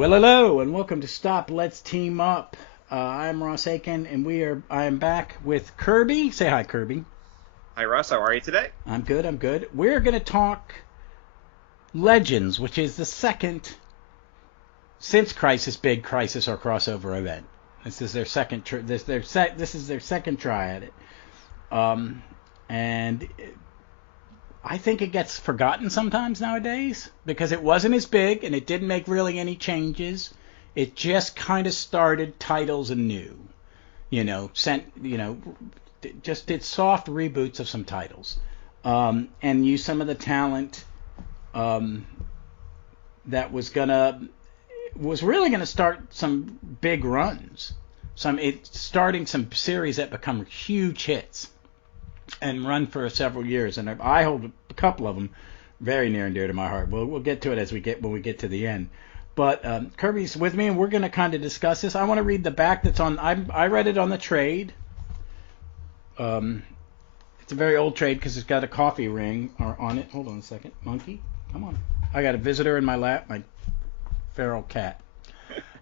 Well, hello, and welcome to Stop Let's Team Up. I'm Ross Aiken, and I am back with Kirby. Say hi, Kirby. Hi, Russ. How are you today? I'm good. I'm good. We're going to talk Legends, which is the second since Crisis, big Crisis or crossover event. This is their second. This is their second try at it. And I think it gets forgotten sometimes nowadays because it wasn't as big and it didn't make really any changes. It just kind of started titles anew, just did soft reboots of some titles, and used some of the talent that was really gonna start some big runs, starting some series that become huge hits and run for several years. And I hold a couple of them very near and dear to my heart. We'll get to it when we get to the end. But Kirby's with me, and we're going to kind of discuss this. I want to read the back that's on. I read it on the trade. It's a very old trade because it's got a coffee ring on it. Hold on a second, monkey, come on. I got a visitor in my lap, my feral cat.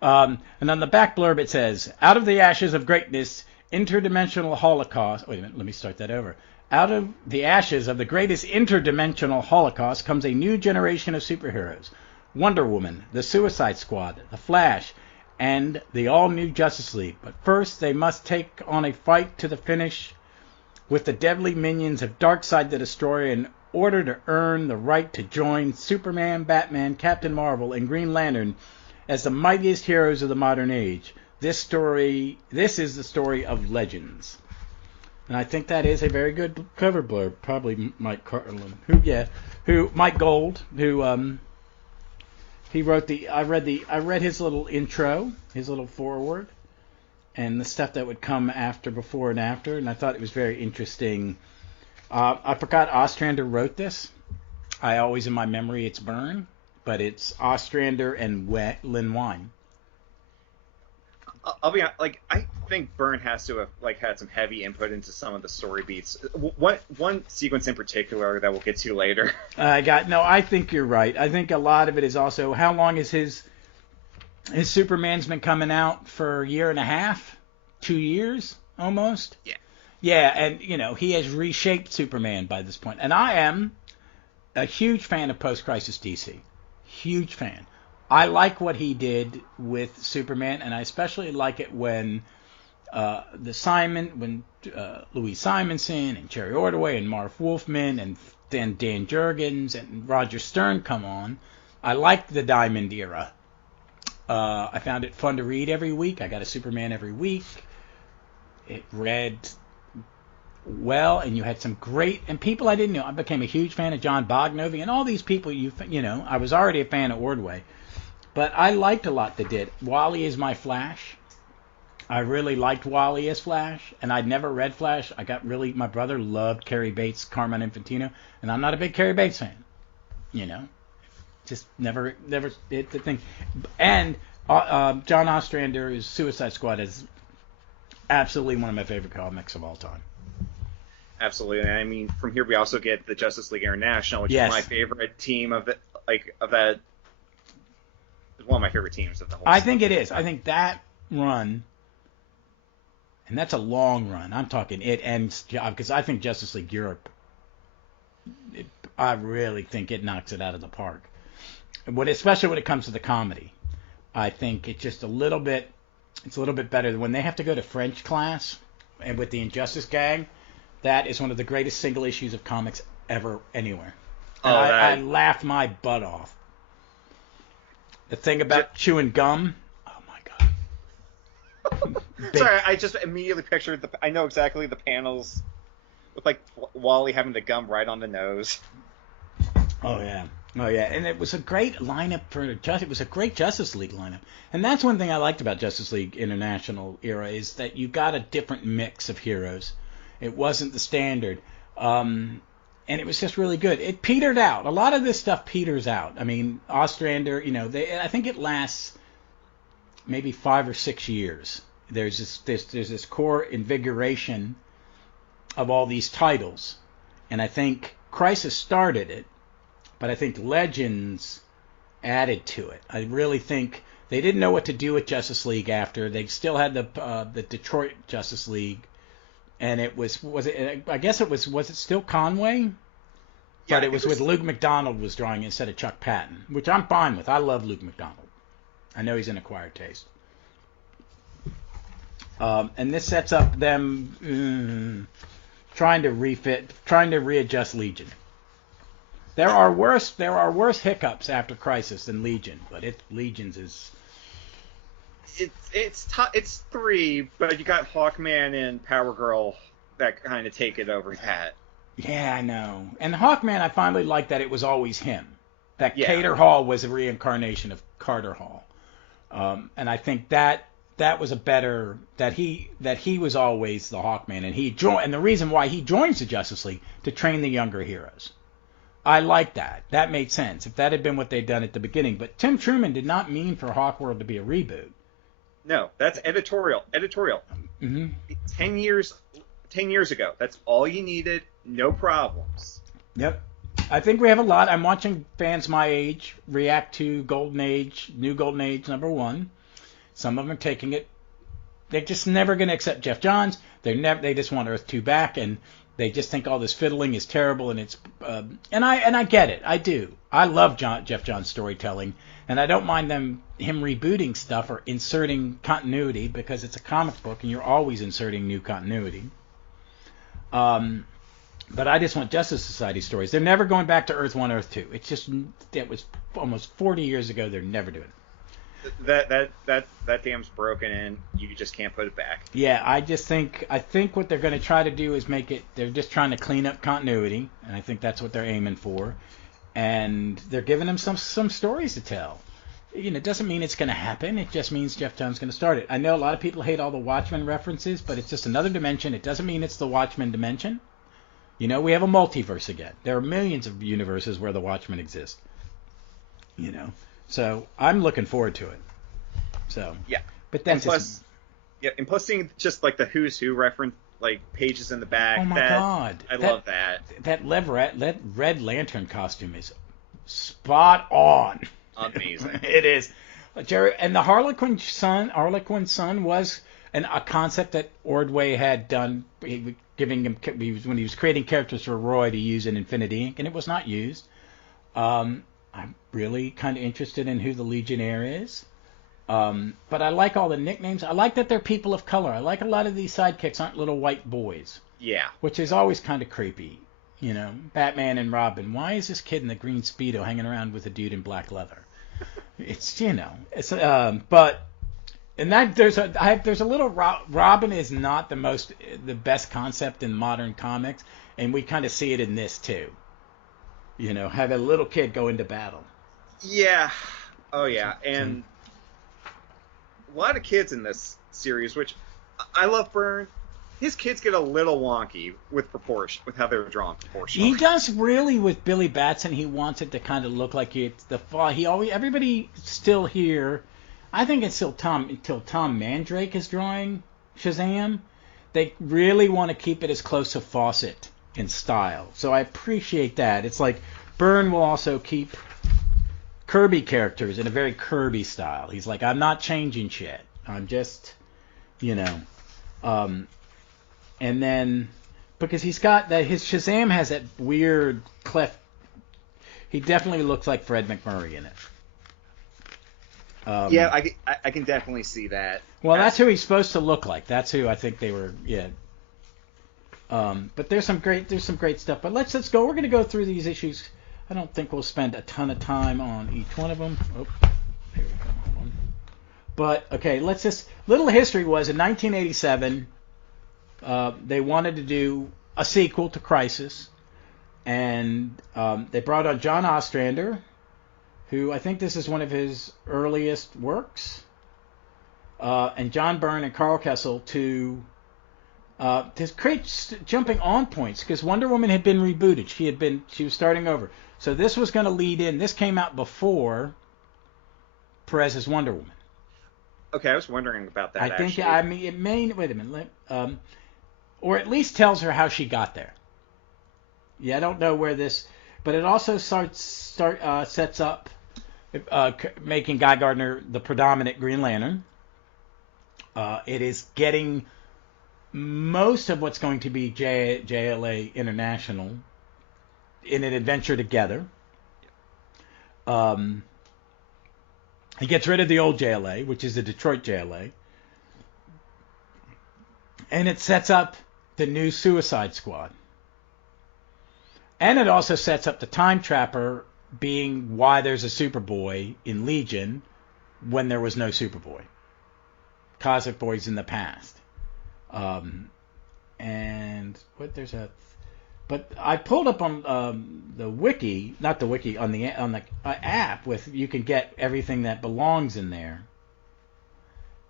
And on the back blurb it says, "Out of the ashes of greatness, interdimensional holocaust." Wait a minute, let me start that over. Out of the ashes of the greatest interdimensional holocaust comes a new generation of superheroes. Wonder Woman, the Suicide Squad, the Flash, and the all-new Justice League. But first, they must take on a fight to the finish with the deadly minions of Darkseid the Destroyer in order to earn the right to join Superman, Batman, Captain Marvel, and Green Lantern as the mightiest heroes of the modern age. This is the story of Legends. And I think that is a very good cover blurb. Probably Mike Carlin, Mike Gold, who he wrote I read his little intro, his little foreword, and the stuff that would come after, before, and after, and I thought it was very interesting. I forgot Ostrander wrote this. I always, in my memory, it's Byrne, but it's Ostrander and Len Wein. I'll be honest, I think Byrne has to have had some heavy input into some of the story beats. One sequence in particular that we'll get to later. I think you're right. I think a lot of it is also how long is his Superman's been coming out for a year and a half, 2 years almost. Yeah. Yeah, and he has reshaped Superman by this point. And I am a huge fan of post-crisis DC. Huge fan. I like what he did with Superman, and I especially like it when Louise Simonson and Jerry Ordway and Marv Wolfman and then Dan Jurgens and Roger Stern come on. I liked the Diamond era. I found it fun to read every week. I got a Superman every week. It read well, and you had some great and people I didn't know. I became a huge fan of John Bognovi and all these people. I was already a fan of Ordway. But I liked a lot they did. Wally is my Flash. I really liked Wally as Flash, and I'd never read Flash. My brother loved Carrie Bates, Carmine Infantino, and I'm not a big Carrie Bates fan. Just never hit the thing. And Jon Ostrander's Suicide Squad is absolutely one of my favorite comics of all time. Absolutely, and I mean, from here we also get the Justice League International, which is my favorite team of that. One of my favorite teams of the whole. I think it is. I think that run, and that's a long run. I'm talking it ends because I think Justice League Europe. I really think it knocks it out of the park. Especially when it comes to the comedy, I think it's just a little bit. It's a little bit better when they have to go to French class, and with the Injustice gag, that is one of the greatest single issues of comics ever anywhere. And I laughed my butt off. The thing about chewing gum. Oh my god. Sorry, I just immediately pictured I know exactly the panels with Wally having the gum right on the nose. Oh yeah, and it was a great lineup it was a great Justice League lineup, and that's one thing I liked about Justice League International era is that you got a different mix of heroes. It wasn't the standard. And it was just really good. It petered out. A lot of this stuff peters out. I mean, Ostrander, I think it lasts maybe 5 or 6 years. There's this core invigoration of all these titles. And I think Crisis started it, but I think Legends added to it. I really think They didn't know what to do with Justice League after. They still had the Detroit Justice League, and it was it? I guess it was it still Conway? Yeah, but it was with Luke McDonald was drawing instead of Chuck Patton, which I'm fine with. I love Luke McDonald. I know he's an acquired taste. And this sets up them trying to readjust Legion. There are worse hiccups after Crisis than Legion, but Legion's is. It's 3, but you got Hawkman and Power Girl that kind of take it over that. Yeah, I know. And Hawkman, I finally liked that it was always him. That Cater Hall was a reincarnation of Carter Hall, and I think that was a better that he was always the Hawkman, and the reason why he joins the Justice League to train the younger heroes. I like that. That made sense if that had been what they'd done at the beginning. But Tim Truman did not mean for Hawkworld to be a reboot. No, that's editorial. Mm-hmm. 10 years ago. That's all you needed. No problems. Yep. I think we have a lot. I'm watching fans my age react to New Golden Age #1. Some of them are taking it. They're just never going to accept Jeff Johns. They just want Earth 2 back, and they just think all this fiddling is terrible. And it's and I get it. I do. I love Jeff Johns' storytelling, and I don't mind him rebooting stuff or inserting continuity because it's a comic book, and you're always inserting new continuity. But I just want Justice Society stories. They're never going back to Earth 1, Earth 2. It was almost 40 years ago. They're never doing it. That dam's broken and you just can't put it back. Yeah, I think what they're going to try to do is they're just trying to clean up continuity, and I think that's what they're aiming for. And they're giving them some stories to tell. It doesn't mean it's going to happen. It just means Jeff Johns is going to start it. I know a lot of people hate all the Watchmen references, but it's just another dimension. It doesn't mean it's the Watchmen dimension. We have a multiverse again. There are millions of universes where the Watchmen exist. So I'm looking forward to it. So yeah, but then and plus seeing just like the Who's Who reference, like pages in the back. Oh my God! I love that. That Red Lantern costume is spot on. Amazing. It is, Jerry. And the Harlequin son was a concept that Ordway had done. Giving him when he was creating characters for Roy to use in Infinity Inc., and it was not used. I'm really kind of interested in who the Legionnaire is, but I like all the nicknames. I like that they're people of color. I like a lot of these sidekicks aren't little white boys. Yeah, which is always kind of creepy. Batman and Robin. Why is this kid in the green Speedo hanging around with a dude in black leather? It's but. And that there's a little Robin is not the best concept in modern comics, and we kind of see it in this too. Have a little kid go into battle. Yeah. Oh yeah, and a lot of kids in this series, which I love. Byrne, his kids get a little wonky with how they're drawn proportionally. He does really with Billy Batson. He wants it to kind of look like it's the fall. Everybody still here. I think it's until Tom Mandrake is drawing Shazam. They really want to keep it as close to Fawcett in style. So I appreciate that. It's like Byrne will also keep Kirby characters in a very Kirby style. He's like, I'm not changing shit. I'm just, and then because he's got that, his Shazam has that weird cleft. He definitely looks like Fred McMurray in it. Yeah, I can definitely see that. Well, that's who he's supposed to look like. That's who I think they were. Yeah. But there's some great stuff. But let's go. We're going to go through these issues. I don't think we'll spend a ton of time on each one of them. Oh, here we go. Hold on. But okay, little history was in 1987. They wanted to do a sequel to Crisis, and they brought on Jon Ostrander, who I think this is one of his earliest works, and John Byrne and Karl Kesel to create jumping on points, because Wonder Woman had been rebooted. She was starting over. So this was going to lead in. This came out before Perez's Wonder Woman. Okay, I was wondering about that. It may. Wait a minute. Or at least tells her how she got there. Yeah, I don't know where this, but it also sets up making Guy Gardner the predominant Green Lantern. It is getting most of what's going to be JLA International in an adventure together. He gets rid of the old JLA, which is the Detroit JLA. And it sets up the new Suicide Squad. And it also sets up the Time Trapper being why there's a Superboy in Legion when there was no Superboy. Cosmic Boys in the past. And what there's a... But I pulled up on the wiki, not the wiki, on the app with you can get everything that belongs in there.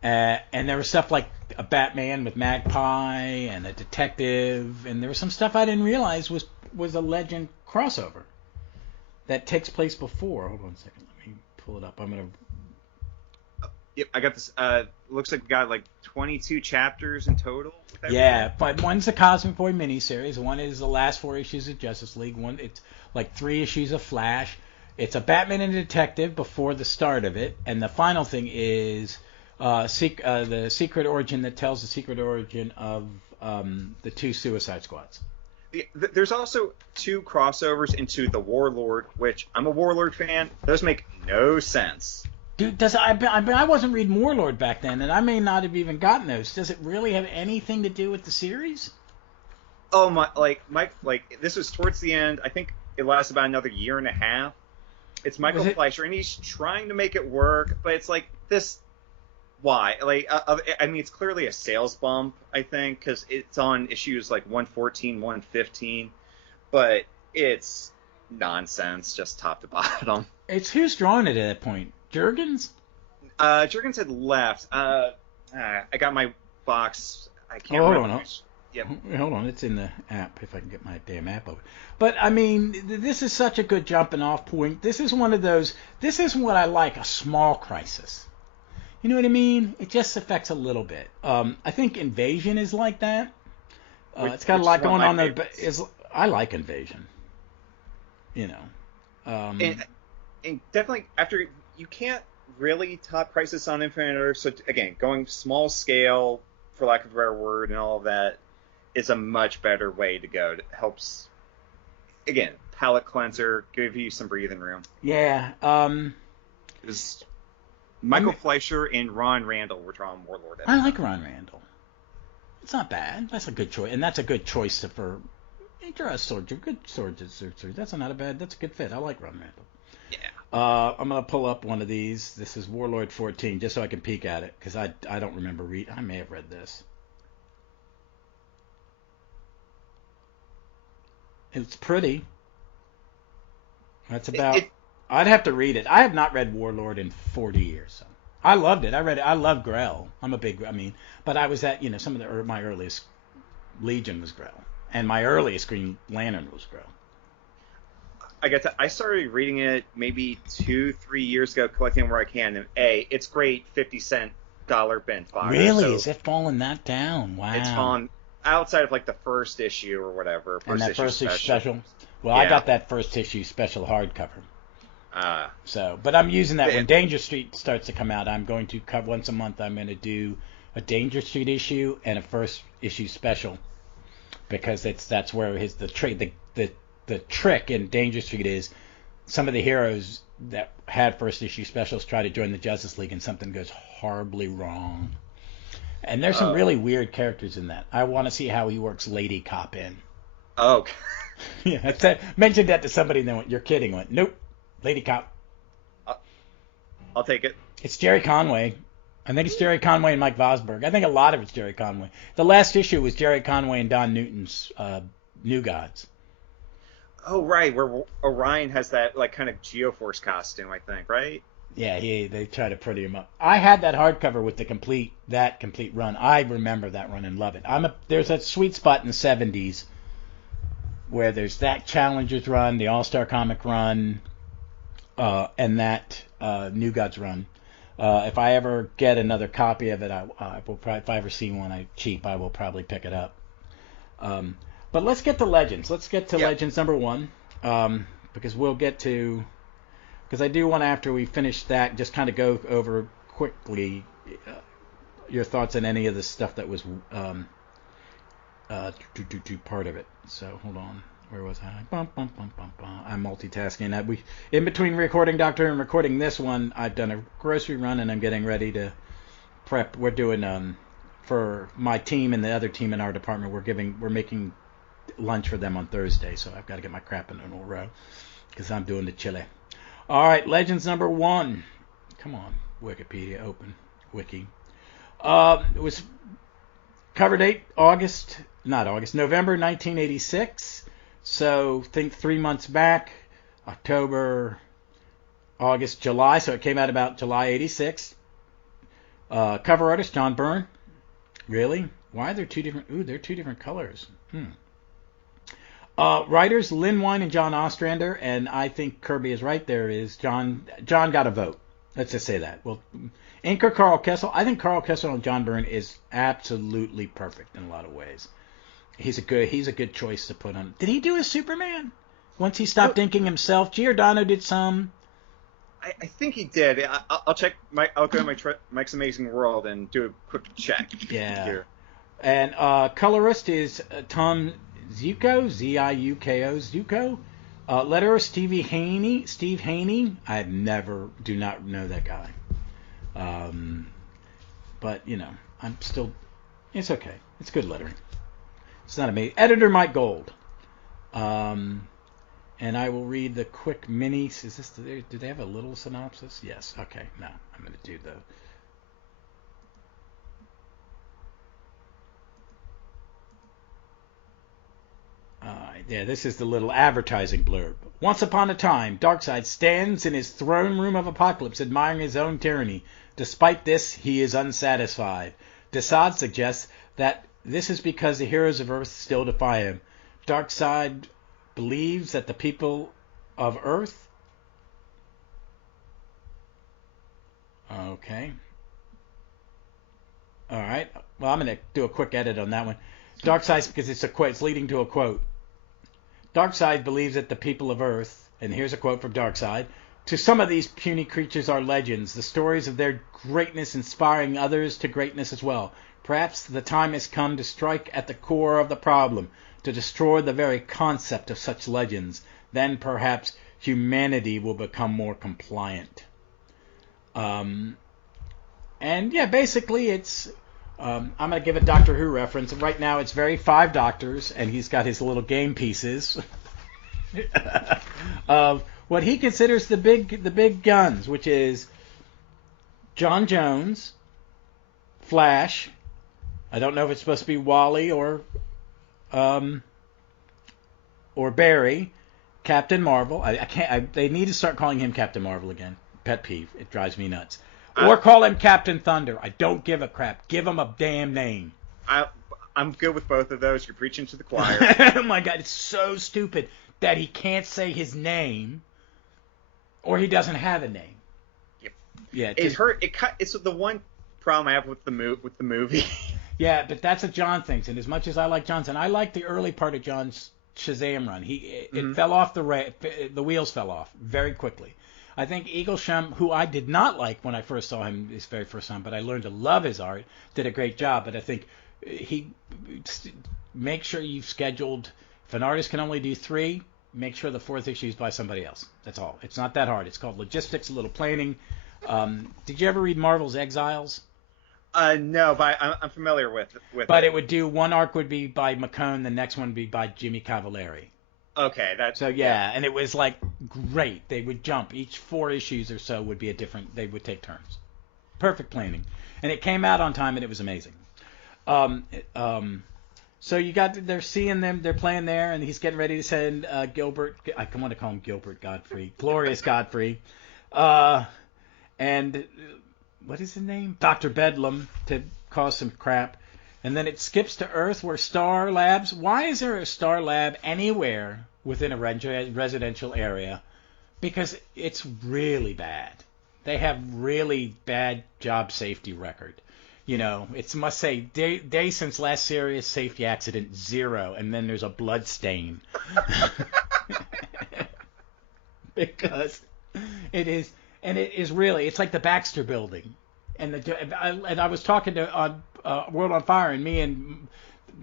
And there was stuff like a Batman with Magpie and a detective, and there was some stuff I didn't realize was a Legend crossover that takes place before. Hold on a second, let me pull it up. I'm gonna. Yep, I got this. Looks like we got like 22 chapters in total. Yeah, but one's the Cosmic Boy miniseries. One is the last 4 issues of Justice League. One, it's like 3 issues of Flash. It's a Batman and a detective before the start of it, and the final thing is the secret origin that tells the secret origin of the 2 Suicide Squads. There's also 2 crossovers into the Warlord, which I'm a Warlord fan. Those make no sense. Dude, I wasn't reading Warlord back then, and I may not have even gotten those. Does it really have anything to do with the series? Oh my! This was towards the end. I think it lasts about another year and a half. It's Michael Fleischer, and he's trying to make it work, but it's like this. Why? I mean, it's clearly a sales bump. I think because it's on issues like 114, 115, but it's nonsense, just top to bottom. It's who's drawing it at that point. Jurgens? Jurgens had left. I got my box. I can't remember. Yep. Hold on, it's in the app, if I can get my damn app open. But, I mean, this is such a good jumping off point. This is one of those, this is what I like, a small crisis. You know what I mean? It just affects a little bit. I think Invasion is like that. It's got a lot going on there. But I like Invasion. You know. And definitely, after... You can't really top Crisis on Infinite Earth. So again, going small scale, for lack of a better word, and all of that is a much better way to go. It helps, again, palate cleanser, give you some breathing room. Yeah. Michael Fleischer and Ron Randall were drawing Warlord. I like Ron Randall. It's not bad. That's a good choice, and that's a good choice for. He draws soldier, good soldier. That's not a bad. That's a good fit. I like Ron Randall. Yeah. I'm going to pull up one of these. This is Warlord 14, just so I can peek at it, because I don't remember I may have read this. It's pretty. That's about... I'd have to read it. I have not read Warlord in 40 years. So. I loved it. I love Grell. I'm a big... but I was at, some of my earliest Legion was Grell. And my earliest Green Lantern was Grell. I started reading it maybe 2-3 years ago, collecting where I can. And it's great, 50-cent bin fodder. Really? So is it falling that down? Wow. It's fallen outside of like the first issue or whatever. And that first issue special? Well, yeah. I got that first issue special hardcover. But I'm using that when Danger Street starts to come out. I'm going to cover once a month. I'm going to do a Danger Street issue and a first issue special, because that's where the trick in Danger Street is some of the heroes that had first issue specials try to join the Justice League and something goes horribly wrong. And there's some really weird characters in that. I want to see how he works Lady Cop in. Oh. Yeah, I mentioned that to somebody and they went, "You're kidding." I went, "Nope, Lady Cop." I'll take it. It's Jerry Conway. I think it's Jerry Conway and Mike Vosberg. I think a lot of it's Jerry Conway. The last issue was Jerry Conway and Don Newton's New Gods. Oh, right, where Orion has that like kind of Geoforce costume, I think, right? Yeah, they try to pretty him up. I had that hardcover with the complete run. I remember that run and love it. There's that sweet spot in the 70s where there's that Challengers run, the All-Star Comic run, and that New Gods run. If I ever get another copy of it, I will probably, if I ever see one cheap, I will probably pick it up. But let's get to Legends. Let's get to Legends number 1, because we'll get to because I do want to, after we finish that, just kind of go over quickly your thoughts on any of the stuff that was part of it. So hold on, where was I? I'm multitasking. In between recording Doctor and recording this one, I've done a grocery run and I'm getting ready to prep. We're doing for my team and the other team in our department. We're making lunch for them on Thursday, so I've got to get my crap in a row because I'm doing the chili. All right, Legends number 1. Come on, Wikipedia, open wiki. It was cover date November 1986. So think 3 months back, October, August, July. So it came out about July 86. Cover artist John Byrne. Really? Why are there two different? Ooh, they're two different colors. Writers Len Wein and Jon Ostrander, and I think Kirby is right. There is John got a vote. Let's just say that. Well, inker Karl Kesel. I think Karl Kesel and John Byrne is absolutely perfect in a lot of ways. He's a good choice to put on. Did he do a Superman? Once he stopped inking himself, Giordano did some. I think he did. I'll check. I'll go to Mike's Amazing World and do a quick check. Yeah. Here. And colorist is Tom Ziuko, Ziuko, Zuko. Letterer Steve Haney. Do not know that guy. But I'm still. It's okay. It's good lettering. It's not amazing. Editor Mike Gold. And I will read the quick mini. Is this? Do they have a little synopsis? Yes. Okay. No, I'm going to do the. Yeah, this is the little advertising blurb. Once upon a time, Darkseid stands in his throne room of Apocalypse admiring his own tyranny. Despite this, he is unsatisfied. Darkseid suggests that this is because the heroes of Earth still defy him. Darkseid believes that the people of Earth... Okay. All right. Well, I'm going to do a quick edit on that one. Darkseid, because it's leading to a quote. Darkseid believes that the people of Earth, and here's a quote from Darkseid, to some of these puny creatures are legends, the stories of their greatness inspiring others to greatness as well. Perhaps the time has come to strike at the core of the problem, to destroy the very concept of such legends. Then perhaps humanity will become more compliant. And yeah, basically it's... I'm going to give a Doctor Who reference. Right now it's very 5 Doctors, and he's got his little game pieces of what he considers the big guns, which is John Jones, Flash. I don't know if it's supposed to be Wally or Barry, Captain Marvel. I can't. They need to start calling him Captain Marvel again. Pet peeve. It drives me nuts. Or call him Captain Thunder. I don't give a crap. Give him a damn name. I'm good with both of those. You're preaching to the choir. Oh my God, it's so stupid that he can't say his name, or he doesn't have a name. Yep. Yeah. It's the one problem I have with the movie. Yeah, but that's a John thing. And as much as I like Johnson, I like the early part of John's Shazam run. It fell off the wheels fell off very quickly. I think Eaglesham, who I did not like when I first saw him his very first time, but I learned to love his art, did a great job. But I think make sure you've scheduled, if an artist can only do 3, make sure the 4th issue is by somebody else. That's all. It's not that hard. It's called logistics, a little planning. Did you ever read Marvel's Exiles? No, but I'm familiar with But it would do, one arc would be by McCone, the next one would be by Jimmy Cavallari. Okay, so yeah, and it was like great. They would jump each 4 issues or so would be they would take turns. Perfect planning, and it came out on time, and it was amazing. So you got they're seeing them, they're playing there, and he's getting ready to send Gilbert. I want to call him Gilbert Godfrey, Glorious Godfrey, and what is his name? Dr. Bedlam to cause some crap. And then it skips to Earth where Star Labs... Why is there a Star Lab anywhere within a residential area? Because it's really bad. They have really bad job safety record. It must say day since last serious safety accident 0, and then there's a blood stain. Because It is, and it is really. It's like the Baxter Building, and I was talking to on World on Fire, and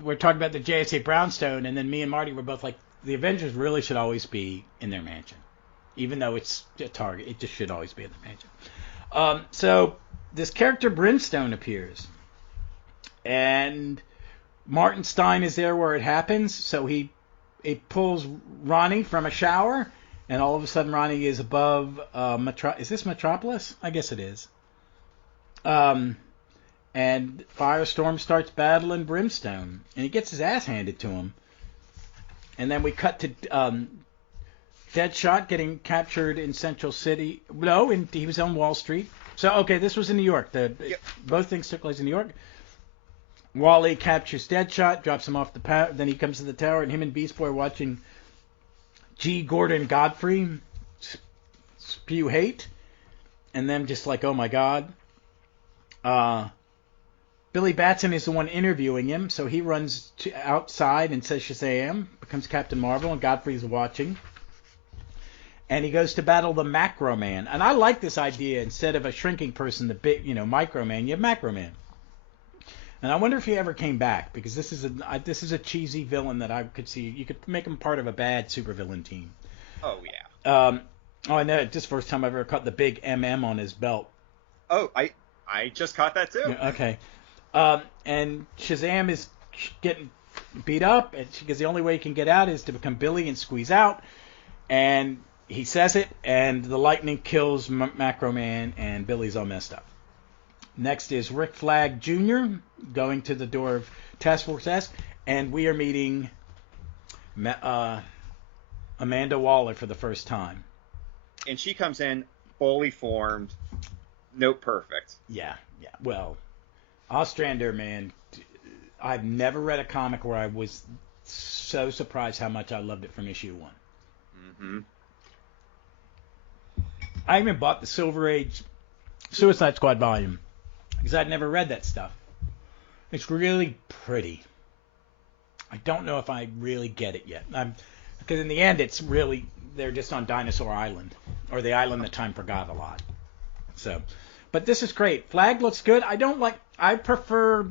we're talking about the JSA Brownstone, and then me and Marty were both like, the Avengers really should always be in their mansion, even though it's a Target. It just should always be in the mansion. So this character Brimstone appears, and Martin Stein is there where it happens, so he pulls Ronnie from a shower, and all of a sudden Ronnie is above is this Metropolis? I guess it is. And Firestorm starts battling Brimstone, and he gets his ass handed to him. And then we cut to Deadshot getting captured in Central City. No, he was on Wall Street. So, okay, this was in New York. Both things took place in New York. Wally captures Deadshot, drops him off the then he comes to the tower, and him and Beast Boy are watching G. Gordon Godfrey spew hate, and them just like, oh my god. Billy Batson is the one interviewing him, so he runs outside and says Shazam, becomes Captain Marvel, and Godfrey's watching. And he goes to battle the Macro Man. And I like this idea. Instead of a shrinking person, the big, Micro Man, you have Macro Man. And I wonder if he ever came back, because this is a cheesy villain that I could see. You could make him part of a bad supervillain team. Oh, yeah. I know. This first time I've ever caught the big MM on his belt. Oh, I just caught that, too. Okay. And Shazam is getting beat up, because the only way he can get out is to become Billy and squeeze out. And he says it, and the lightning kills Macro Man, and Billy's all messed up. Next is Rick Flag Jr. going to the door of Task Force S, and we are meeting Amanda Waller for the first time. And she comes in fully formed, note perfect. Yeah. Well, Ostrander, man, I've never read a comic where I was so surprised how much I loved it from issue 1. Mm-hmm. I even bought the Silver Age Suicide Squad volume because I'd never read that stuff. It's really pretty. I don't know if I really get it yet. Because in the end, it's really, they're just on Dinosaur Island, or the island that time forgot a lot. So, but this is great. Flag looks good. I prefer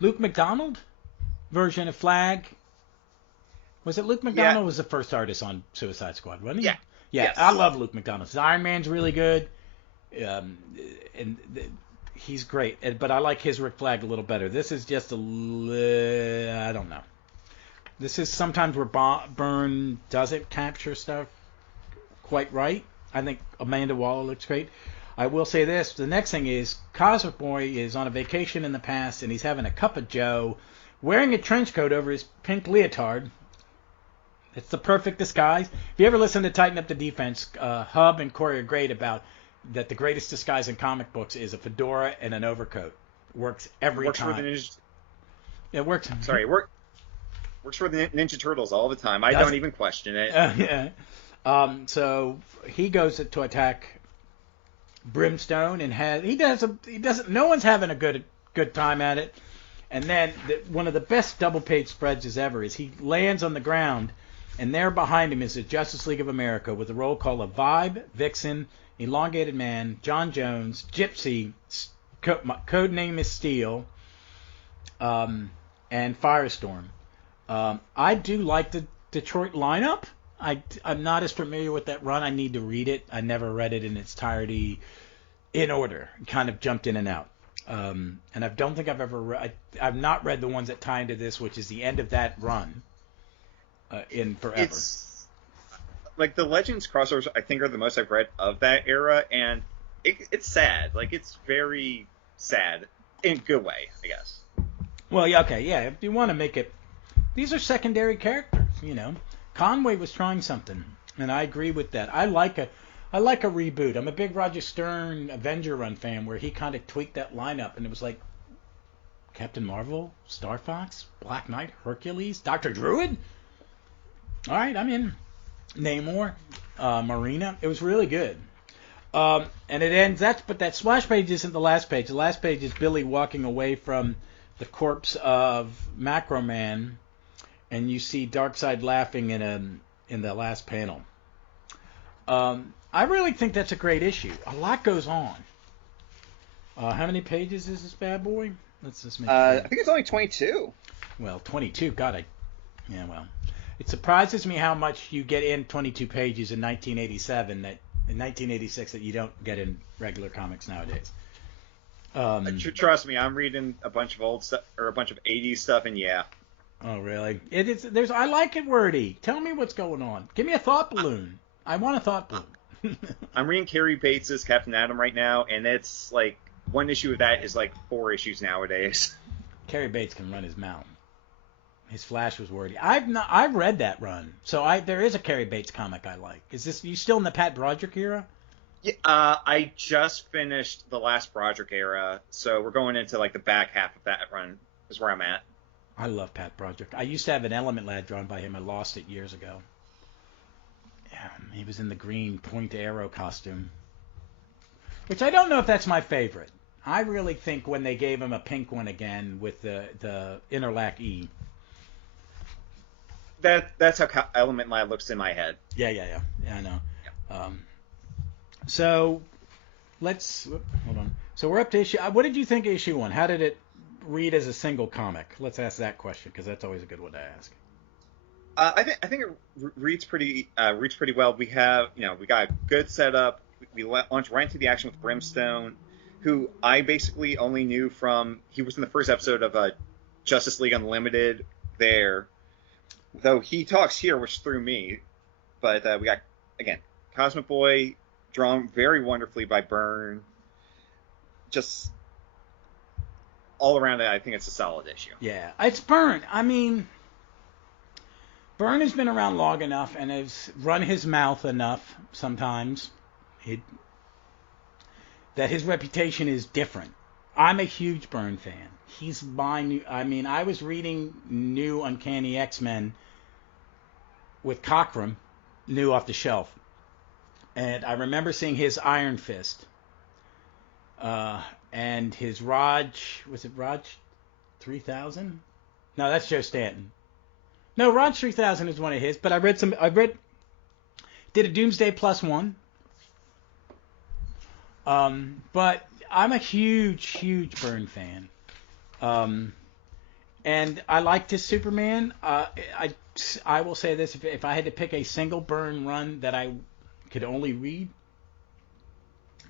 Luke McDonald version of Flag. Was it Luke McDonald was the first artist on Suicide Squad, wasn't he? Yeah. Yeah, yes. I love Luke McDonald. His Iron Man's really good, he's great. But I like his Rick Flag a little better. This is just I don't know. This is sometimes where Byrne doesn't capture stuff quite right. I think Amanda Waller looks great. I will say this. The next thing is Cosmic Boy is on a vacation in the past, and he's having a cup of joe, wearing a trench coat over his pink leotard. It's the perfect disguise. If you ever listen to Tighten Up the Defense, Hub and Corey are great about that the greatest disguise in comic books is a fedora and an overcoat. Works every time. It works. Sorry, works for the Ninja Turtles all the time. I don't even question it. Yeah. So he goes to attack Brimstone, and no one's having a good time at it. And then one of the best double page spreads as ever is he lands on the ground, and there behind him is the Justice League of America with a roll call of Vibe, Vixen, Elongated Man, John Jones, Gypsy, codename is Steel, and Firestorm. I do like the Detroit lineup. I'm not as familiar with that run. I need to read it. I never read it in its entirety in order. Kind of jumped in and out. And I don't think I've ever I've not read the ones that tie into this, which is the end of that run in forever. It's like the Legends crossovers, I think, are the most I've read of that era, and it's sad. Like, it's very sad in a good way, I guess. Well, yeah, okay, yeah. If you want to make it, these are secondary characters, Conway was trying something, and I agree with that. I like a reboot. I'm a big Roger Stern Avenger Run fan, where he kind of tweaked that lineup, and it was like Captain Marvel, Star Fox, Black Knight, Hercules, Dr. Druid. All right, I'm in. Namor, Marina. It was really good. And it ends. But that splash page isn't the last page. The last page is Billy walking away from the corpse of Macro Man, and you see Darkseid laughing in the last panel. I really think that's a great issue. A lot goes on. How many pages is this bad boy? Let's just make sure. I think it's only 22. Well, 22. God, yeah, well. It surprises me how much you get in 22 pages in 1987 that in 1986 that you don't get in regular comics nowadays. Trust me, I'm reading a bunch of old stuff or a bunch of 80s stuff, and yeah. Oh, really? I like it wordy. Tell me what's going on. Give me a thought balloon. I want a thought balloon. I'm reading Carrie Bates's Captain Atom right now, and it's like one issue of that is like 4 issues nowadays. Carrie Bates can run his mouth. His Flash was wordy. I've read that run, so there is a Carrie Bates comic I like. Is this you still in the Pat Broderick era? Yeah, I just finished the last Broderick era, so we're going into like the back half of that run is where I'm at. I love Pat Broderick. I used to have an Element Lad drawn by him. I lost it years ago. Yeah, he was in the green point arrow costume, which I don't know if that's my favorite. I really think when they gave him a pink one again with the Interlac E. That's how Element Lad looks in my head. Yeah, I know. Yeah. So hold on. So we're up to issue. What did you think of issue 1? How did it read as a single comic? Let's ask that question because that's always a good one to ask. I think it reads pretty well. We got a good setup. We launched right into the action with Brimstone, who I basically only knew from he was in the first episode of Justice League Unlimited there. Though he talks here, which threw me. But we got, again, Cosmic Boy, drawn very wonderfully by Byrne. Just all around it, I think it's a solid issue. Yeah, it's Byrne. I mean, Byrne has been around long enough and has run his mouth enough sometimes that his reputation is different. I'm a huge Byrne fan. He's my new. I mean, I was reading New Uncanny X-Men with Cockrum, new off the shelf, and I remember seeing his Iron Fist, and his Raj. Was it Raj 3000? No, that's Joe Stanton. No, Raj 3000 is one of his. But I did a Doomsday +1. But I'm a huge Byrne fan. And I liked his Superman. I will say this: if I had to pick a single Byrne run that I could only read,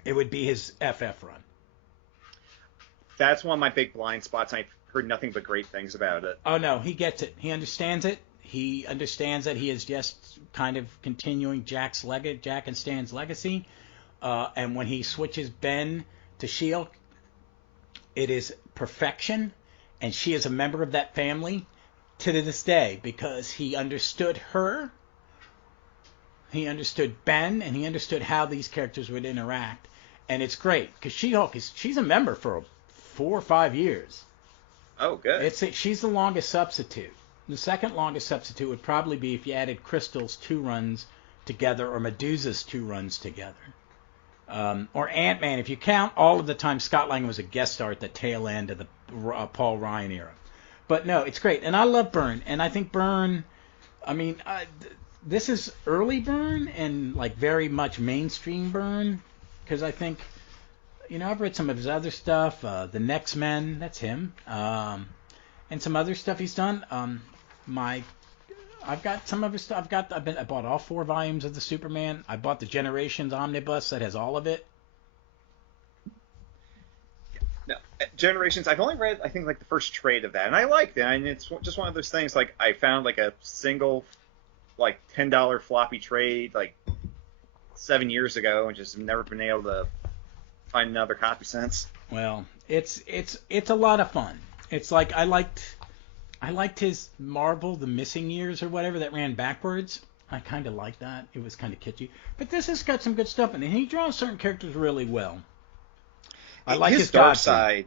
it would be his FF run. That's one of my big blind spots. I've heard nothing but great things about it. Oh no, he gets it. He understands it. He understands that he is just kind of continuing Jack and Stan's legacy. And when he switches Ben to S.H.I.E.L.D., it is perfection, and she is a member of that family to this day because he understood her, he understood Ben, and he understood how these characters would interact. And it's great because She-Hulk she's a member for 4 or 5 years. Oh, good. She's the longest substitute. The second longest substitute would probably be if you added Crystal's 2 runs together or Medusa's 2 runs together. Or Ant-Man, if you count all of the time Scott Lang was a guest star at the tail end of the Paul Ryan era. But no, it's great. And I love Byrne. And I think Byrne, I mean, this is early Byrne and like very much mainstream Byrne. Because I think, I've read some of his other stuff. The Next Men, that's him. And some other stuff he's done. I've got some of his stuff. I bought all 4 volumes of the Superman. I bought the Generations omnibus that has all of it. No, Generations. I've only read, I think, like the first trade of that, and I liked it. And it's just one of those things. Like I found like a single, like $10 floppy trade like 7 years ago, and just never been able to find another copy since. Well, it's a lot of fun. It's like I liked his Marvel, The Missing Years or whatever that ran backwards. I kind of like that. It was kind of kitschy. But this has got some good stuff in it. And he draws certain characters really well. I like his Darkseid.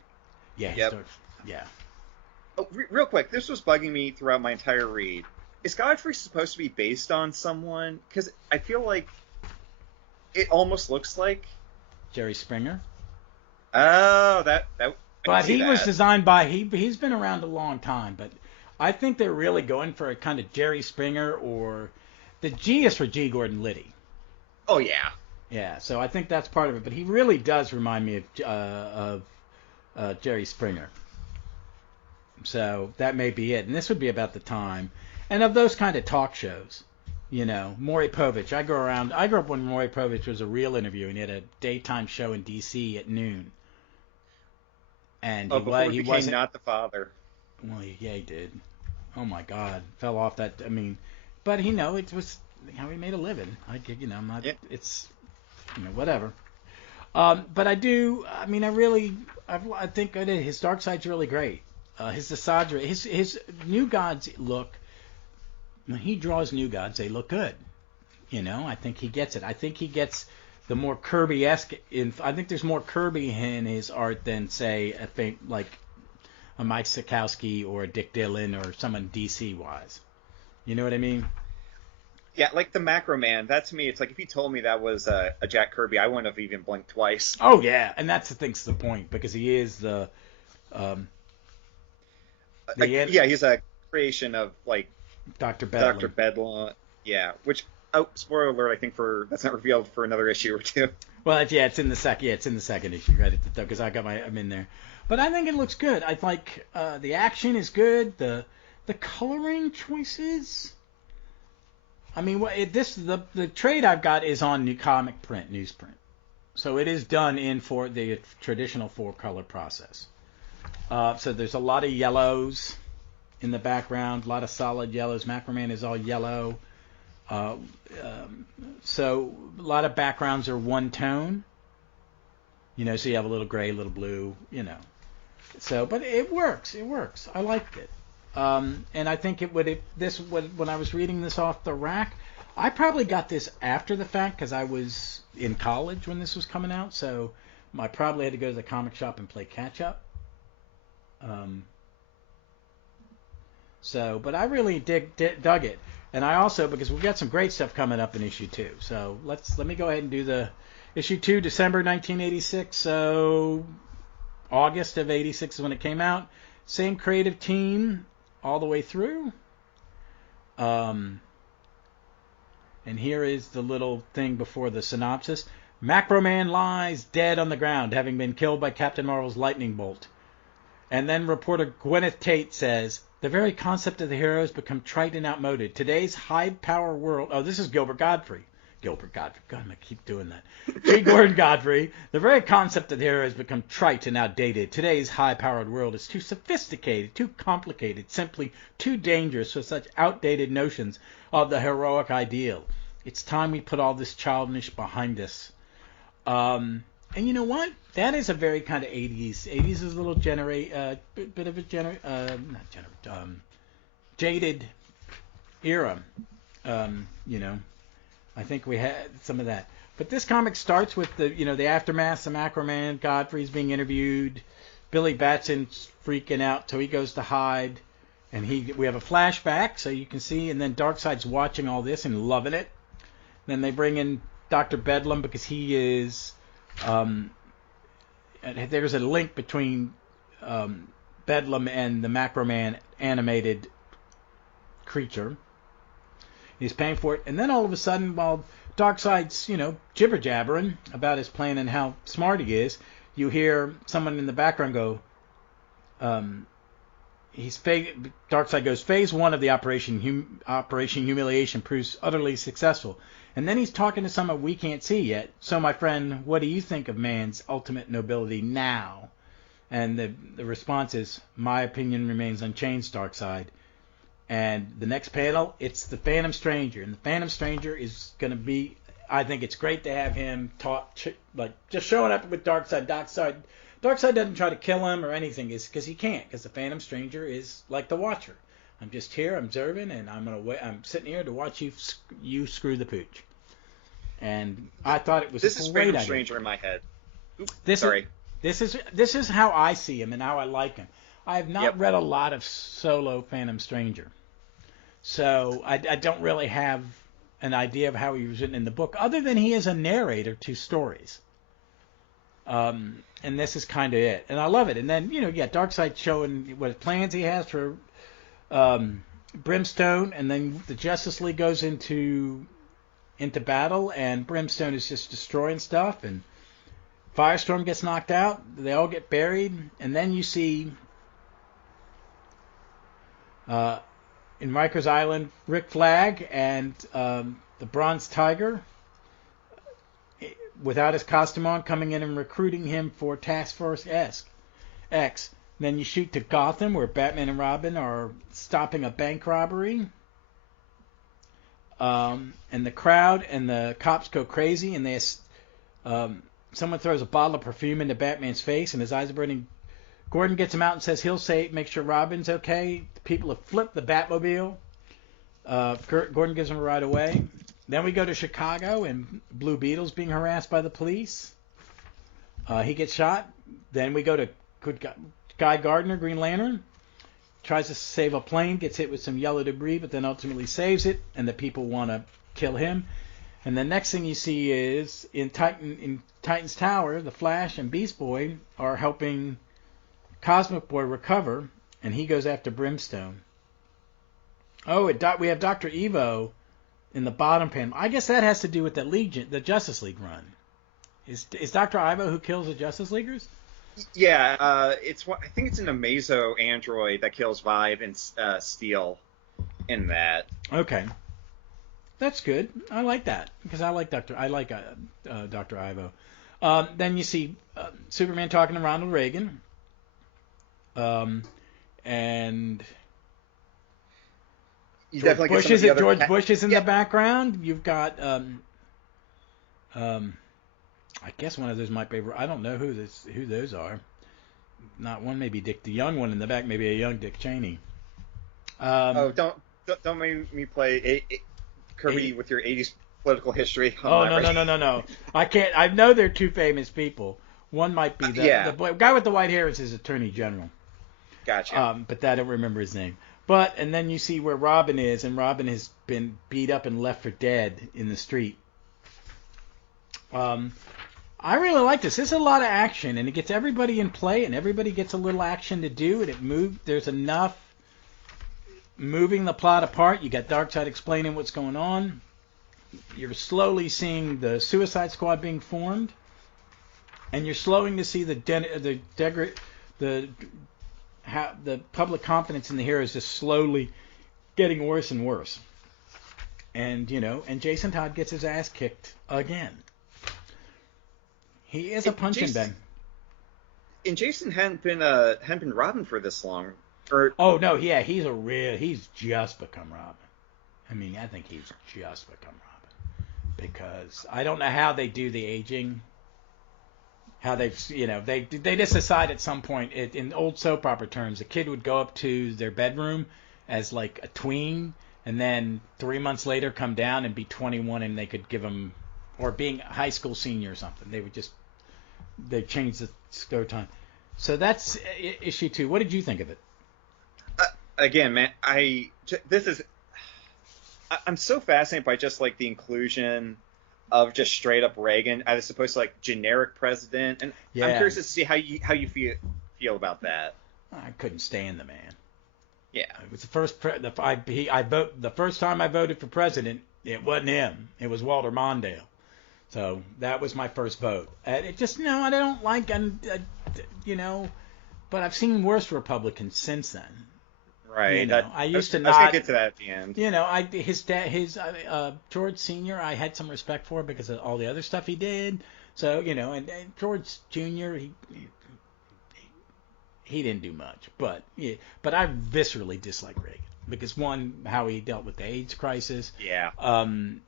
Yeah, yep. Yeah. Oh, real quick, this was bugging me throughout my entire read. Is Godfrey supposed to be based on someone? Because I feel like it almost looks like Jerry Springer. Oh, that. But he was designed by he's been around a long time. But I think they're really going for a kind of Jerry Springer or the G is for G. Gordon Liddy. Oh yeah. Yeah, so I think that's part of it. But he really does remind me of Jerry Springer. So that may be it. And this would be about the time. And of those kind of talk shows, Maury Povich. I grew up when Maury Povich was a real interview, and he had a daytime show in D.C. at noon. And Before he became wasn't. Not the Father. Well, yeah, he did. Oh my God, fell off that. I mean, but it was how he made a living. I'm not. Yeah. It's whatever. But I do. I mean, I think his Darkseid's really great. His Desadra, his New Gods look. When he draws New Gods, they look good. I think he gets it. I think he gets the more Kirby-esque. I think there's more Kirby in his art than, say, like a Mike Sikowski or a Dick Dillon or someone DC-wise. You know what I mean? Yeah, like the Macro Man. That to me, it's like if you told me that was a Jack Kirby, I wouldn't have even blinked twice. Oh yeah, and that's the point, because he is the. He's a creation of like Dr. Bedlam. Dr. Bedlam. Yeah, which spoiler alert, I think that's not revealed for another issue or two. Well, it's in the second. Yeah, it's in the second issue, right? Because I'm in there. But I think it looks good. I like the action is good. The coloring choices. I mean, the trade I've got is on new comic print, newsprint, so it is done in for the traditional 4-color process. So there's a lot of yellows in the background, a lot of solid yellows. Macroman is all yellow. So a lot of backgrounds are one tone. So you have a little gray, a little blue. So, but it works. It works. I liked it. And I think when I was reading this off the rack, I probably got this after the fact because I was in college when this was coming out. So I probably had to go to the comic shop and play catch up. But I really dug it. And I also, because we've got some great stuff coming up in issue 2. So let me go ahead and do the issue 2, December 1986. So August of 86 is when it came out. Same creative team all the way through. And here is the little thing before the synopsis. Macroman lies dead on the ground, having been killed by Captain Marvel's lightning bolt. And then reporter Gwyneth Tate says, the very concept of the hero has become trite and outmoded. Today's high-power world... Oh, this is Gilbert Godfrey. God, I keep doing that. G. Gordon Godfrey. The very concept of the hero has become trite and outdated. Today's high-powered world is too sophisticated, too complicated, simply too dangerous for such outdated notions of the heroic ideal. It's time we put all this childish behind us. And you know what? That is a very kind of 80s. 80s is a little bit of a jaded era. I think we had some of that. But this comic starts with the aftermath of Macroman. Godfrey's being interviewed. Billy Batson's freaking out, so he goes to hide. And we have a flashback, so you can see, and then Darkseid's watching all this and loving it. Then they bring in Dr. Bedlam because he is... there's a link between Bedlam and the Macroman animated creature. He's paying for it, and then all of a sudden, while Darkseid's jibber jabbering about his plan and how smart he is, you hear someone in the background go. Darkseid goes, phase 1 of the Operation Humiliation proves utterly successful. And then he's talking to someone we can't see yet. So, my friend, what do you think of man's ultimate nobility now? And the response is, my opinion remains unchanged, Darkseid. And the next panel, it's the Phantom Stranger. And the Phantom Stranger is going to be, I think it's great to have him talk, just showing up with Darkseid. Darkseid doesn't try to kill him or anything, because he can't, because the Phantom Stranger is like the Watcher. I'm just here, I'm observing, and I'm sitting here to watch you screw the pooch. And I thought it was a great idea. This is Phantom Stranger in my head. Sorry. This is how I see him and how I like him. I have not read a lot of solo Phantom Stranger, so I don't really have an idea of how he was written in the book, other than he is a narrator to stories. And this is kind of it, and I love it. And then Darkseid showing what plans he has for Brimstone, and then the Justice League goes into into battle, and Brimstone is just destroying stuff, and Firestorm gets knocked out. They all get buried, and then you see in Rikers Island, Rick Flag and the Bronze Tiger, without his costume on, coming in and recruiting him for Task Force X. Then you shoot to Gotham, where Batman and Robin are stopping a bank robbery. And the crowd and the cops go crazy, and someone throws a bottle of perfume into Batman's face, and his eyes are burning. Gordon gets him out and says he'll make sure Robin's okay. The people have flipped the Batmobile. Gordon gives him a ride away. Then we go to Chicago, and Blue Beetle's being harassed by the police. He gets shot. Then we go to Guy Gardner, Green Lantern. Tries to save a plane, gets hit with some yellow debris, but then ultimately saves it, and the people want to kill him. And the next thing you see is in Titan's Tower, the Flash and Beast Boy are helping Cosmic Boy recover, and he goes after Brimstone. Oh, we have Dr. Evo in the bottom panel. I guess that has to do with the Justice League run. Is Dr. Ivo who kills the Justice Leaguers? Yeah, I think it's an Amazo android that kills Vibe and Steel in that. Okay, that's good. I like that because I like Dr. Ivo. Then you see Superman talking to Ronald Reagan, and You George Bush is in the background. You've got I guess one of those might be. I don't know who those are. Not one, maybe Dick, the young one in the back, maybe a young Dick Cheney. Don't make me play Kirby with your 80s political history. No. I can't. I know they're two famous people. One might be the guy with the white hair is his attorney general. Gotcha. But I don't remember his name. And then you see where Robin is, and Robin has been beat up and left for dead in the street. I really like this. There's a lot of action, and it gets everybody in play, and everybody gets a little action to do, and there's enough moving the plot apart. You got Darkseid explaining what's going on. You're slowly seeing the Suicide Squad being formed, and you're slowing to see the public confidence in the heroes just slowly getting worse and worse. And Jason Todd gets his ass kicked again. He is a punching bag. And Jason hadn't been Robin for this long. Oh no, yeah, he's just become Robin. I mean, I think he's just become Robin because I don't know how they do the aging. How they just decide at some point in old soap opera terms, a kid would go up to their bedroom as like a tween, and then 3 months later come down and be 21, and they could give them, or being a high school senior or something. They changed the go time. So that's issue 2. What did you think of it? Again, man, I'm so fascinated by just like the inclusion of just straight up Reagan as opposed to like generic president, and I'm curious to see how you feel about that. I couldn't stand the man. Yeah, it was the first the first time I voted for president. It wasn't him. It was Walter Mondale. So that was my first vote. It just I don't like but I've seen worse Republicans since then. Right. I used to not. I was gonna get to that at the end. His dad, George Senior, I had some respect for because of all the other stuff he did. So and George Junior, he didn't do much, but I viscerally dislike Reagan because one, how he dealt with the AIDS crisis. Yeah.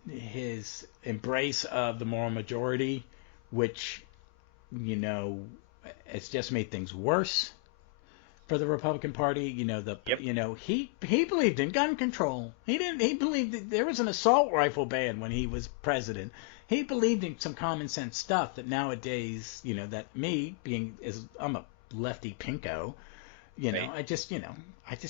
His embrace of the moral majority, which it's just made things worse for the Republican Party. He believed in gun control. He believed that there was an assault rifle ban when he was president. He believed in some common sense stuff that nowadays, that me I'm a lefty pinko, right. I just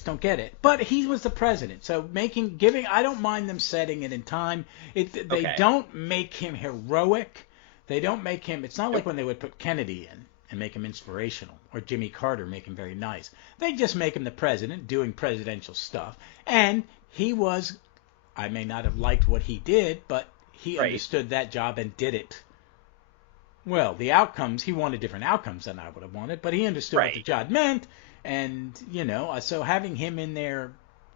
don't get it. But he was the president, so I don't mind them setting it in time. They don't make him heroic. They don't make him. It's not like when they would put Kennedy in and make him inspirational, or Jimmy Carter, make him very nice. They just make him the president doing presidential stuff. And he was, I may not have liked what he did, but he Right. understood that job and did it. Well, the outcomes, he wanted different outcomes than I would have wanted, but he understood what the Right. job meant. And, so having him in there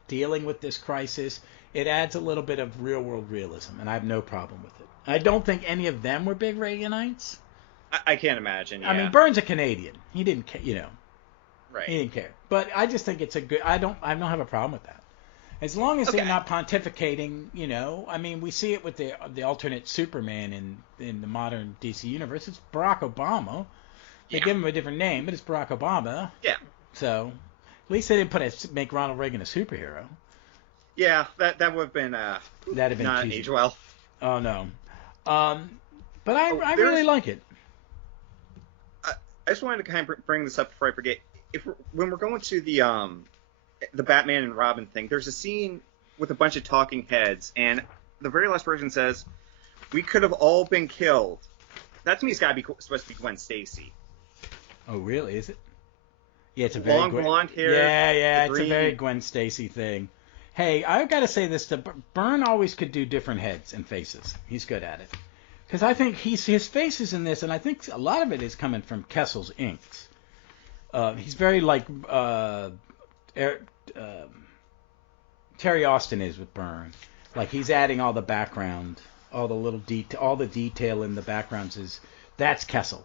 dealing with this crisis, it adds a little bit of real world realism, and I have no problem with it. I don't think any of them were big Reaganites. I can't imagine. Yeah. I mean, Burns a Canadian. He didn't, he right. didn't care. But I just think it's a good. I don't have a problem with that. As long as they're Okay. not pontificating, I mean, we see it with the alternate Superman in the modern DC universe. It's Barack Obama. They Yeah. give him a different name, but it's Barack Obama. Yeah. So at least they didn't make Ronald Reagan a superhero. Yeah, that would have been That'd have been not cheesy. age well. Oh no. But I there's- really like it. I just wanted to kind of bring this up before I forget. When we're going to the Batman and Robin thing, there's a scene with a bunch of talking heads, and the very last person says, "We could have all been killed." That to me has got to be supposed to be Gwen Stacy. Oh really? Is it? Yeah, it's a very Long blonde hair. Yeah, it's a green. very Gwen Stacy thing. Hey, I've got to say this: Byrne always could do different heads and faces. He's good at it. Because I think his face is in this, and I think a lot of it is coming from Kesel's inks. He's very like Terry Austin is with Byrne. Like he's adding all the background, all the little all the detail in the backgrounds that's Kesel,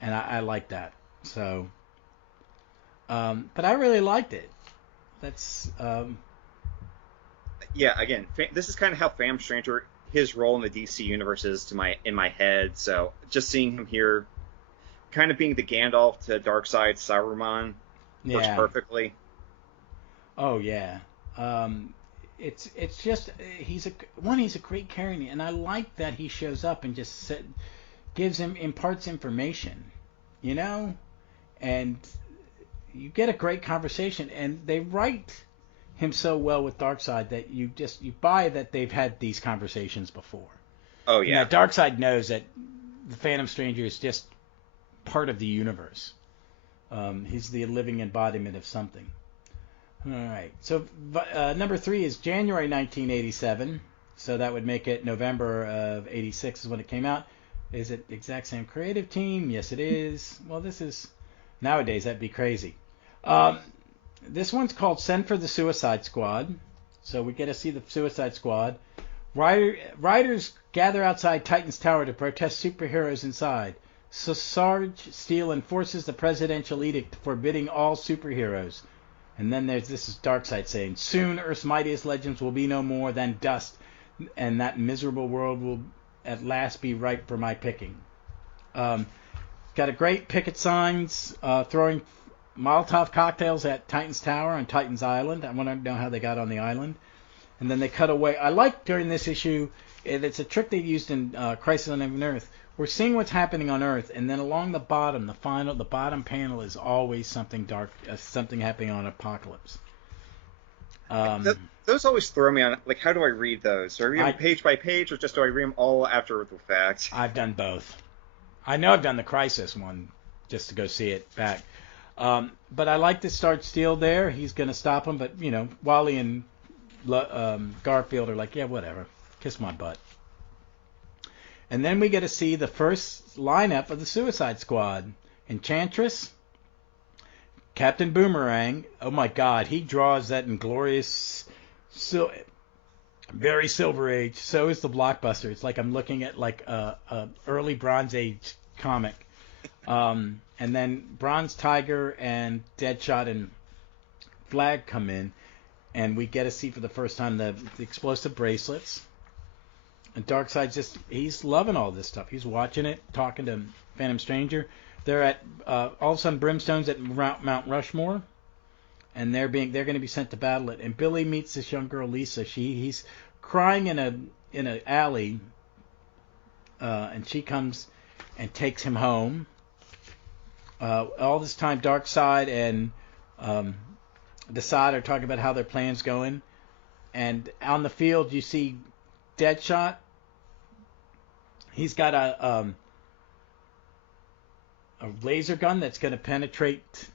and I like that. So, but I really liked it. That's Yeah, again, this is kind of how Fam Stranger, his role in the DC universe is in my head. So just seeing him here, kind of being the Gandalf to Darkseid Saruman, works perfectly. Oh yeah. It's just he's a great character, and I like that he shows up and just imparts information, and you get a great conversation, and they write him so well with Darkseid that you buy that they've had these conversations before. Oh yeah. Now Darkseid knows that the Phantom Stranger is just part of the universe. He's the living embodiment of something. All right. So number 3 is January 1987. So that would make it November of 86 is when it came out. Is it exact same creative team? Yes, it is. Well, this is nowadays that'd be crazy. This one's called Send for the Suicide Squad. So we get to see the Suicide Squad. Riders gather outside Titan's Tower to protest superheroes inside. So Sarge Steele enforces the presidential edict forbidding all superheroes. And then this is Darkseid saying, "Soon Earth's mightiest legends will be no more than dust, and that miserable world will at last be ripe for my picking." Got a great picket signs throwing Molotov cocktails at Titan's Tower on Titan's Island. I want to know how they got on the island. And then they cut away. I like during this issue, it's a trick they used in Crisis on Infinite Earth. We're seeing what's happening on Earth, and then along the bottom, the bottom panel is always something dark, something happening on Apocalypse. Those always throw me on. Like, how do I read those? Do I read them page by page, or just do I read them all after the fact? I've done both. I know I've done the Crisis one just to go see it back. But I like to start Steele there. He's going to stop him, but Wally and Garfield are like, yeah, whatever, kiss my butt. And then we get to see the first lineup of the Suicide Squad. Enchantress, Captain Boomerang. Oh my God, he draws that inglorious, very Silver Age. So is the Blockbuster. It's like I'm looking at like a early Bronze Age comic. And then Bronze Tiger and Deadshot and Flag come in, and we get to see for the first time the explosive bracelets. And Darkseid's he's loving all this stuff. He's watching it, talking to Phantom Stranger. They're at all of a sudden Brimstone's at Mount Rushmore, and they're going to be sent to battle it. And Billy meets this young girl Lisa. He's crying in an alley, and she comes and takes him home. All this time, Darkseid and Desaad are talking about how their plan's going, and on the field you see Deadshot. He's got a laser gun that's going to penetrate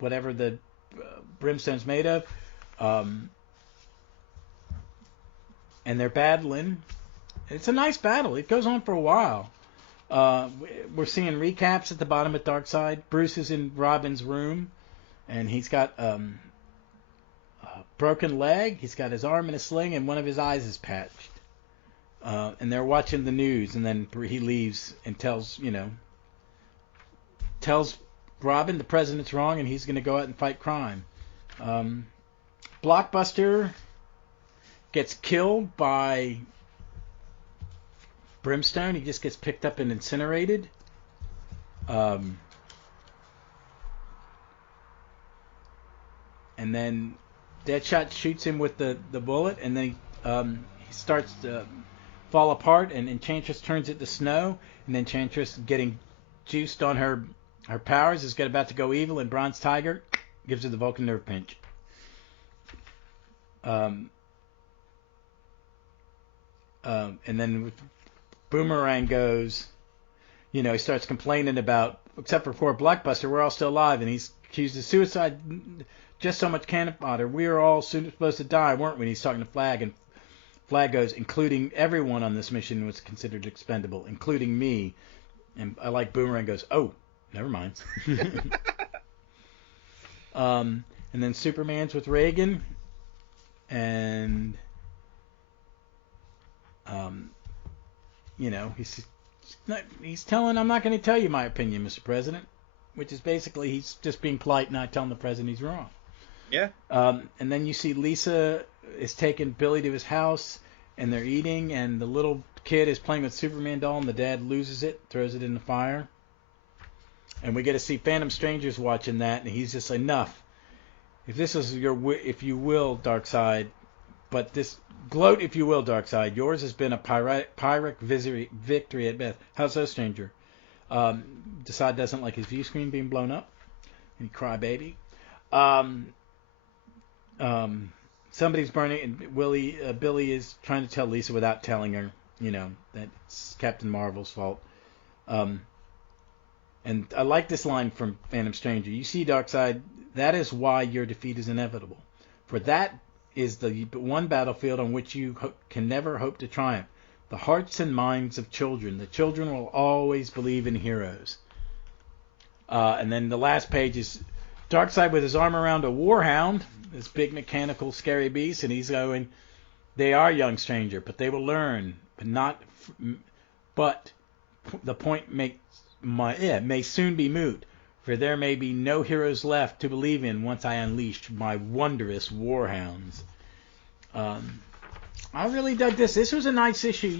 whatever the brimstone's made of, and and they're battling. It's a nice battle. It goes on for a while. We're seeing recaps at the bottom of Darkseid. Bruce is in Robin's room, and he's got a broken leg. He's got his arm in a sling, and one of his eyes is patched. And they're watching the news, and then he leaves and tells Robin the president's wrong, and he's going to go out and fight crime. Blockbuster gets killed by Brimstone. He just gets picked up and incinerated. And then Deadshot shoots him with the bullet, and then he starts to fall apart, and Enchantress turns it to snow, and then Enchantress, getting juiced on her powers, is about to go evil, and Bronze Tiger gives her the Vulcan nerve pinch. And then Boomerang goes, he starts complaining about, except for poor Blockbuster, we're all still alive, and he's accused of suicide. Just so much cannon fodder. We were all supposed to die, weren't we? And he's talking to Flag, and Flag goes, including everyone on this mission was considered expendable, including me. And I like Boomerang goes, oh, never mind. And then Superman's with Reagan, and he's telling, I'm not going to tell you my opinion, Mr. President, which is basically he's just being polite and not telling the president he's wrong. Yeah. And then you see Lisa is taking Billy to his house, and they're eating, and the little kid is playing with Superman doll, and the dad loses it, throws it in the fire. And we get to see Phantom Stranger's watching that, and he's just, enough. If this is if you will, Darkseid, but this gloat, if you will, Darkseid. Yours has been a Pyrrhic victory at best. How's that, Stranger? Desaad doesn't like his view screen being blown up. And he cry baby. Somebody's burning, and Billy is trying to tell Lisa without telling her, that it's Captain Marvel's fault. And I like this line from Phantom Stranger. You see, Darkseid, that is why your defeat is inevitable. For that is the one battlefield on which you can never hope to triumph. The hearts and minds of children. The children will always believe in heroes. And then the last page is Darkseid with his arm around a warhound, this big mechanical scary beast, and he's going, they are young, Stranger, but they will learn, but the point may soon be moot, for there may be no heroes left to believe in once I unleash my wondrous warhounds. I really dug this. This was a nice issue.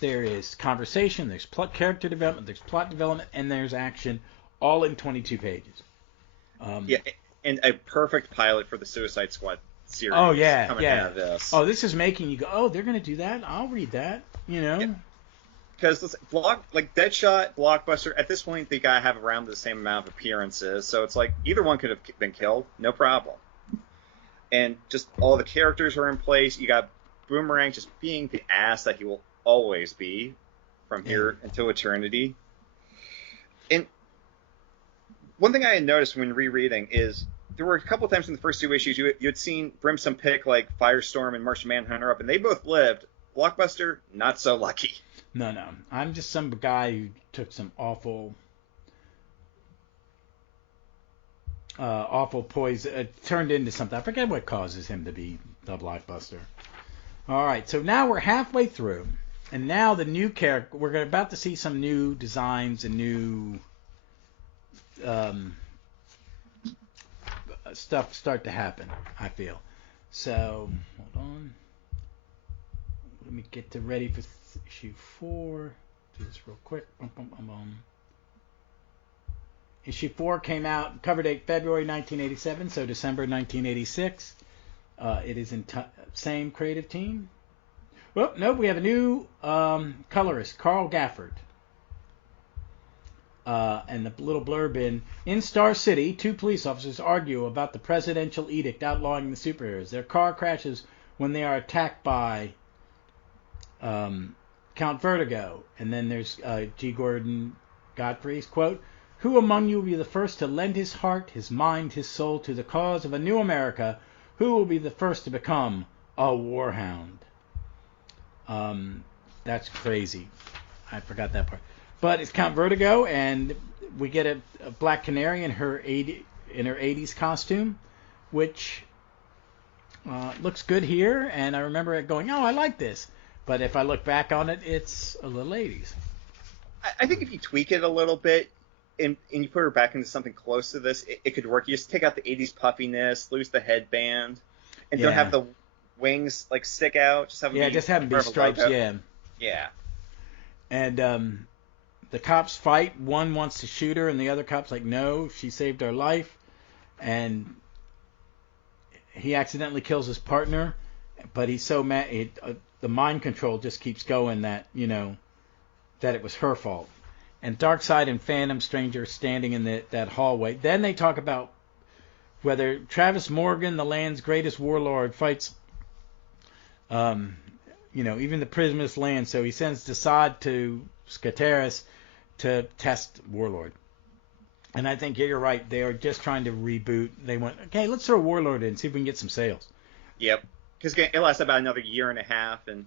There is conversation, there's character development, there's plot development, and there's action, all in 22 pages. And a perfect pilot for the Suicide Squad series. Oh yeah, coming out of this. Oh, this is making you go, oh, they're going to do that? I'll read that, Yeah. Because like Deadshot, Blockbuster, at this point they gotta have around the same amount of appearances, so it's like either one could have been killed, no problem. And just all the characters are in place. You got Boomerang just being the ass that he will always be from here until eternity. And one thing I had noticed when rereading is there were a couple of times in the first two issues you had seen Brimstone pick like Firestorm and Martian Manhunter up, and they both lived. Blockbuster, not so lucky. No. I'm just some guy who took some awful poison. Turned into something. I forget what causes him to be the Blockbuster. All right, so now we're halfway through, and now the new character. We're about to see some new designs and new stuff start to happen, I feel. So, hold on. Let me get ready for issue 4. Do this real quick. Issue 4 came out, cover date February 1987, so December 1986. It is in same creative team. Well, no, we have a new colorist, Carl Gafford. And the little blurb in Star City, 2 police officers argue about the presidential edict outlawing the superheroes. Their car crashes when they are attacked by Count Vertigo. And then there's G. Gordon Godfrey's quote, "Who among you will be the first to lend his heart, his mind, his soul to the cause of a new America? Who will be the first to become a warhound. That's crazy. I forgot that part. But it's Count Vertigo, and we get a Black Canary in her 80s costume, which looks good here. And I remember it going, oh, I like this. But if I look back on it, it's a little 80s. I think if you tweak it a little bit and you put her back into something close to this, it could work. You just take out the 80s puffiness, lose the headband, and don't have the wings like stick out. Just have them be stripes. Yeah. Yeah. And the cops fight. One wants to shoot her, and the other cop's like, no, she saved our life. And he accidentally kills his partner, but he's so mad. The mind control just keeps going that, that it was her fault. And Darkseid and Phantom Stranger are standing in that hallway. Then they talk about whether Travis Morgan, the land's greatest warlord, fights, even the Prismus land. So he sends Desaad to Skateris to test Warlord. And I think you're right. They are just trying to reboot. They went, okay, let's throw Warlord in, see if we can get some sales. Yep. Because it lasts about another year and a half. And,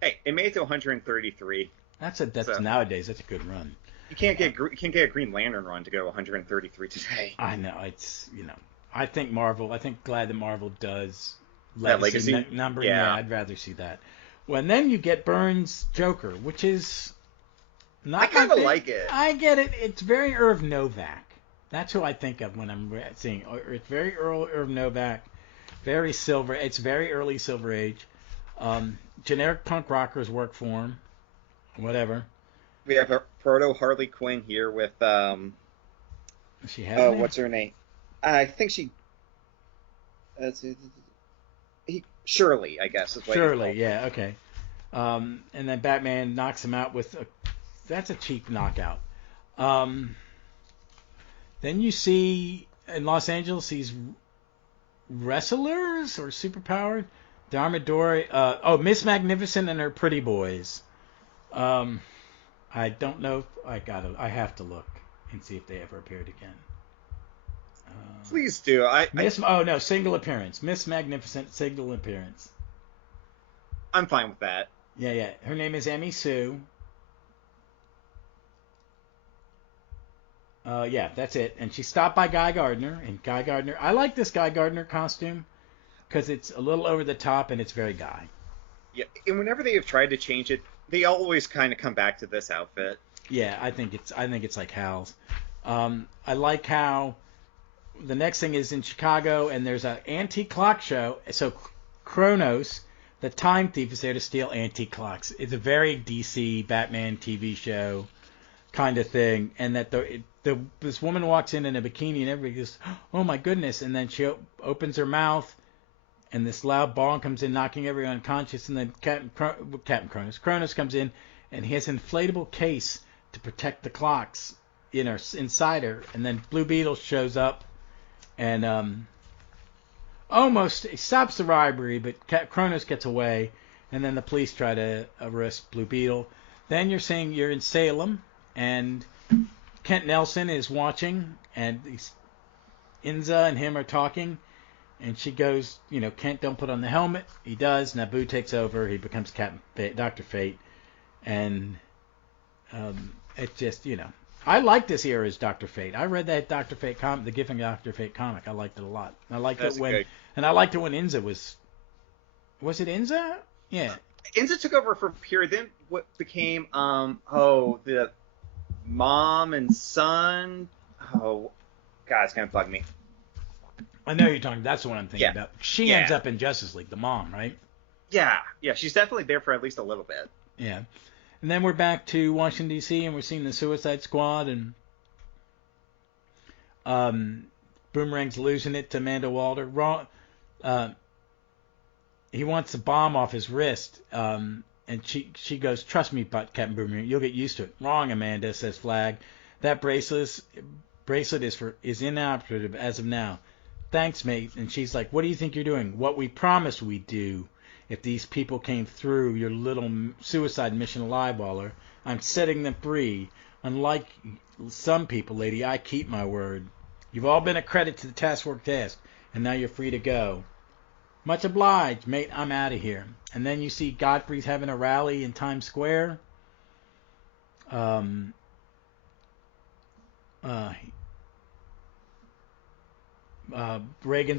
hey, it made it to 133. That's nowadays, that's a good run. You can't get a Green Lantern run to go 133 today. I know. It's, I think glad that Marvel does legacy numbering. Yeah, I'd rather see that. Well, and then you get Byrne's Joker, which is not. I kind of like it. I get it. It's very Irv Novak. That's who I think of when I'm seeing. It's very Irv Novak, very Silver. It's very early Silver Age. Generic punk rockers work for him. Whatever. We have a proto Harley Quinn here with She has. What's her name? I think she. Shirley, I guess. Is what Shirley, yeah, okay. And then Batman knocks him out with that's a cheap knockout. Then you see in Los Angeles these wrestlers or superpowered. The Armador. Miss Magnificent and her pretty boys. I don't know. I have to look and see if they ever appeared again. Please do. Single appearance. Miss Magnificent, single appearance. I'm fine with that. Yeah. Her name is Emmy Sue. That's it. And she stopped by Guy Gardner. And Guy Gardner, I like this Guy Gardner costume because it's a little over the top and it's very Guy. Yeah, and whenever they have tried to change it, they always kind of come back to this outfit. Yeah, I think it's like Hal's. I like how the next thing is in Chicago, and there's an antique clock show. So Kronos, the time thief, is there to steal antique clocks. It's a very DC Batman TV show kind of thing, and that this woman walks in a bikini, and everybody goes, "Oh my goodness!" And then she opens her mouth, and this loud bong comes in, knocking everyone unconscious. And then Kronos comes in, and he has an inflatable case to protect the clocks inside her. And then Blue Beetle shows up. And almost stops the robbery, but Kronos gets away, and then the police try to arrest Blue Beetle. Then you're in Salem, and Kent Nelson is watching, and Inza and him are talking, and she goes, Kent, don't put on the helmet. He does. Naboo takes over. He becomes Dr. Fate, and it just, I like this era as Dr. Fate. I read that Dr. Fate comic, the Gifting Dr. Fate comic. I liked it a lot. I liked it when Inza was it Inza? Yeah. Inza took over for period. Then what became the mom and son. Oh, God, it's gonna bug me. I know you're talking. That's the one I'm thinking about. She ends up in Justice League, the mom, right? Yeah. She's definitely there for at least a little bit. Yeah. And then we're back to Washington, D.C., and we're seeing the Suicide Squad, and Boomerang's losing it to Amanda Waller. He wants the bomb off his wrist, and she goes, "Trust me, Captain Boomerang, you'll get used to it." "Wrong, Amanda," says Flag. "That bracelet is inoperative as of now." "Thanks, mate." And she's like, "What do you think you're doing?" "What we promised we'd do. If these people came through your little suicide mission alive, Waller, I'm setting them free. Unlike some people, lady, I keep my word. You've all been a credit to the task force task, and now you're free to go. Much obliged, mate. I'm out of here. And then you see Godfrey's having a rally in Times Square. Reagan's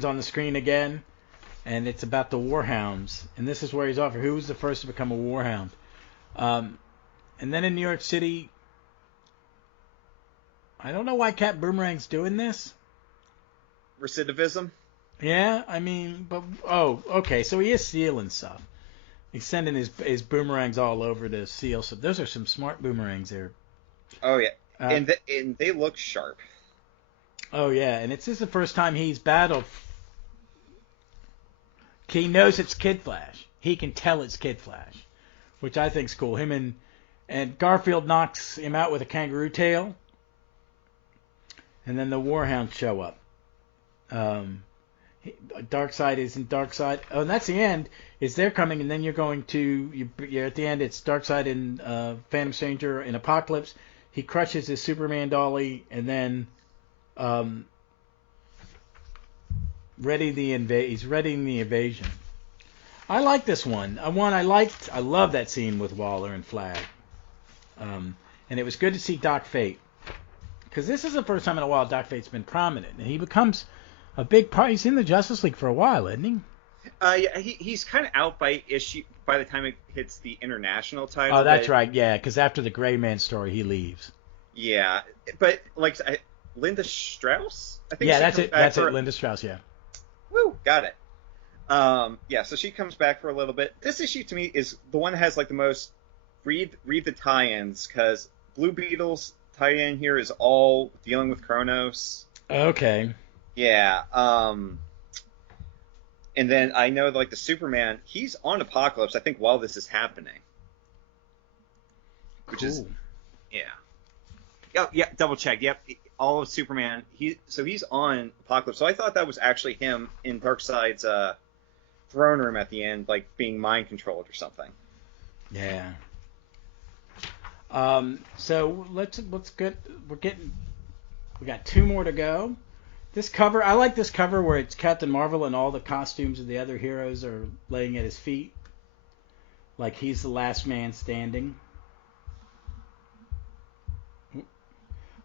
on the screen again, and it's about the Warhounds. And this is where he's offered. Who was the first to become a Warhound? And then in New York City, I don't know why Cat Boomerang's doing this. Recidivism? Yeah, I mean, but okay, so he is sealing stuff. He's sending his boomerangs all over to seal stuff. Those are some smart boomerangs there. Oh yeah, and they look sharp. Oh yeah, and this is the first time he's battled. He knows it's Kid Flash. He can tell it's Kid Flash, which I think's cool. Him and Garfield knocks him out with a kangaroo tail, and then the Warhounds show up. Darkseid isn't Darkseid. Oh, and that's the end. Is they're coming, and then you're going to you're at the end. It's Darkseid and Phantom Stranger in Apocalypse. He crushes his Superman dolly, and then he's readying the invasion. I like this one. I love that scene with Waller and Flag. And it was good to see Doc Fate, because this is the first time in a while Doc Fate's been prominent, and he becomes a big part. He's in the Justice League for a while, isn't he? Yeah, he's kind of out by the time it hits the international title. Oh, that's right. Yeah, because after the Gray Man story, he leaves. Yeah, but Linda Strauss, I think. Yeah, that's it. That's it. Linda Strauss. Yeah. Woo, got it. Yeah, so she comes back for a little bit. This issue to me is the one that has the most read the tie-ins, because Blue Beetle's tie-in here is all dealing with Kronos. Okay. Yeah. And then I know the Superman, he's on Apocalypse, I think, while this is happening. Which is, yeah. Oh, yeah, double check. Yep, all of Superman. He's on Apocalypse. So I thought that was actually him in Darkseid's throne room at the end, being mind controlled or something. Yeah. So let's get we got 2 more to go. This cover, I like this cover where it's Captain Marvel and all the costumes of the other heroes are laying at his feet, like he's the last man standing.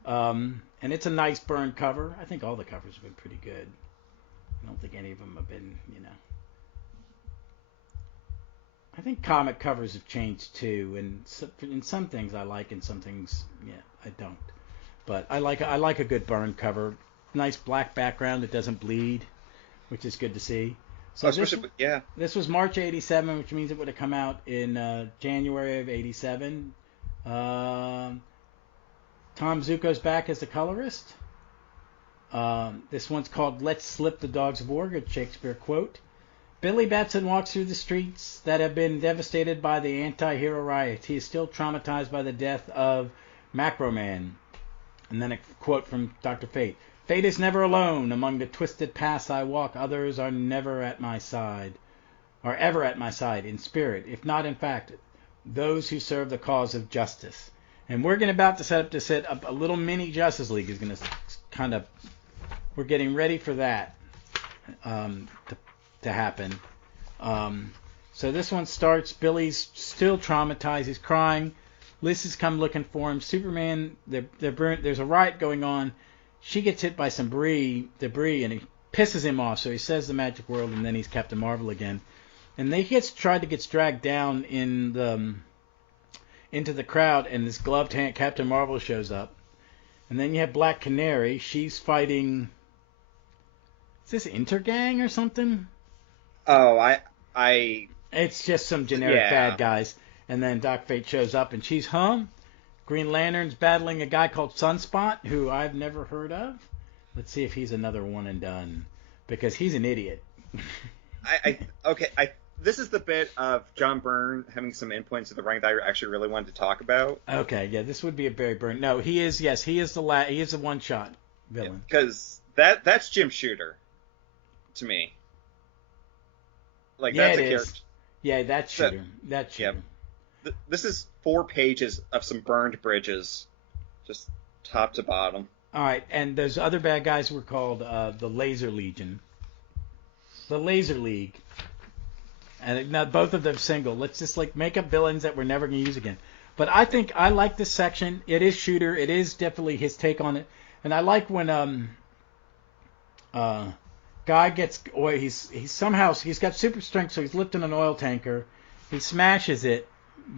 And it's a nice burn cover. I think all the covers have been pretty good. I don't think any of them have been, I think comic covers have changed too, and in some things I like, and some things, I don't. But I like a good burn cover. Nice black background that doesn't bleed, which is good to see. So this was March '87, which means it would have come out in January of '87. Tom Zuko's back as the colorist. This one's called "Let's Slip the Dogs of War," good Shakespeare quote. Billy Batson walks through the streets that have been devastated by the anti-hero riot. He is still traumatized by the death of Macro Man. And then a quote from Dr. Fate. Fate is never alone. Among the twisted paths I walk, others are never at my side, or ever at my side, in spirit, if not in fact, those who serve the cause of justice. And we're about to set up a little mini Justice League is going to we're getting ready for that to happen. So this one starts, Billy's still traumatized, he's crying. Liz has come looking for him. Superman, there's a riot going on. She gets hit by some debris, and it pisses him off. So he says the magic word, and then he's Captain Marvel again. And they gets dragged down into the crowd, and this gloved hand Captain Marvel shows up. And then you have Black Canary. She's fighting. Is this Intergang or something? Oh, It's just some generic bad guys. And then Doc Fate shows up, and she's Green Lantern's battling a guy called Sunspot, who I've never heard of. Let's see if he's another one and done, because he's an idiot. This is the bit of John Byrne having some inputs of the rank that I actually really wanted to talk about. Okay, yeah, this would be a Barry Byrne. No, he is the one-shot villain. Because that's Jim Shooter, to me. That's a character. Yeah, that's Shooter. That's Shooter. Yeah. This is 4 pages of some burned bridges, just top to bottom. All right, and those other bad guys were called the Laser Legion. The Laser League. And now both of them single. Let's just like make up villains that we're never going to use again. But I think I like this section. It is Shooter. It is definitely his take on it. And I like when guy gets oil. He's got super strength, so he's lifting an oil tanker. He smashes it.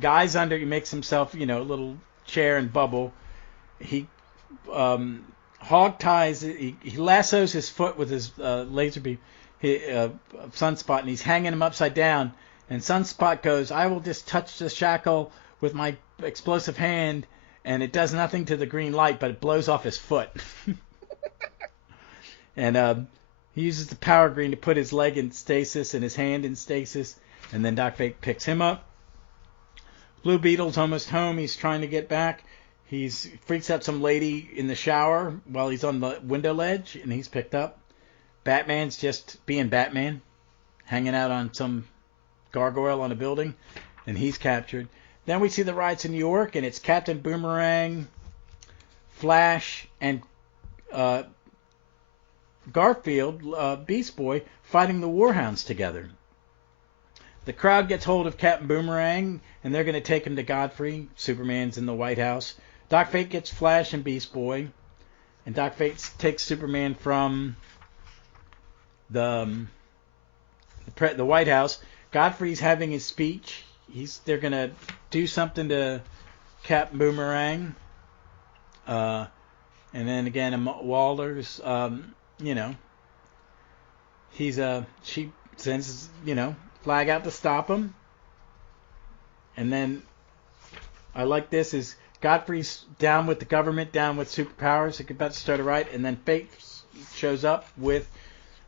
Guy's under. He makes himself a little chair and bubble. He hog ties. He lassos his foot with his laser beam. Sunspot, and he's hanging him upside down. And Sunspot goes, "I will just touch the shackle with my explosive hand," and it does nothing to the green light, but it blows off his foot. And he uses the power green to put his leg in stasis and his hand in stasis, and then Doc Fate picks him up. Blue Beetle's almost home. He's trying to get back. He freaks out some lady in the shower while he's on the window ledge, and he's picked up. Batman's just being Batman, hanging out on some gargoyle on a building, and he's captured. Then we see the riots in New York, and it's Captain Boomerang, Flash, and Garfield, Beast Boy, fighting the Warhounds together. The crowd gets hold of Captain Boomerang, and they're going to take him to Godfrey. Superman's in the White House. Doc Fate gets Flash and Beast Boy, and Doc Fate takes Superman from the White House. Godfrey's having his speech. They're gonna do something to Captain Boomerang. And then again, Waller's, she sends, Flag out to stop him. And then I like this is Godfrey's down with the government, down with superpowers, about to start a riot, and then Fate shows up with.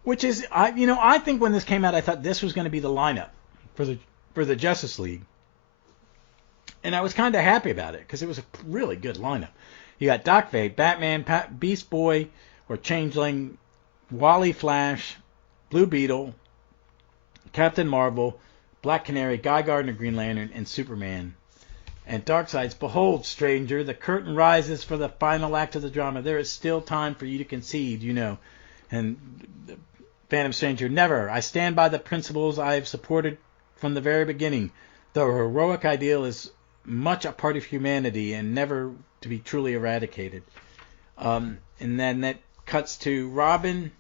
Which is, I think when this came out, I thought this was going to be the lineup for the Justice League, and I was kind of happy about it because it was a really good lineup. You got Doc Fate, Batman, Beast Boy or Changeling, Wally, Flash, Blue Beetle, Captain Marvel, Black Canary, Guy Gardner, Green Lantern, and Superman. And Darkseid's, "Behold, stranger, the curtain rises for the final act of the drama. There is still time for you to concede, And Phantom Stranger, "Never. I stand by the principles I have supported from the very beginning. The heroic ideal is much a part of humanity and never to be truly eradicated." And then that cuts to Robin.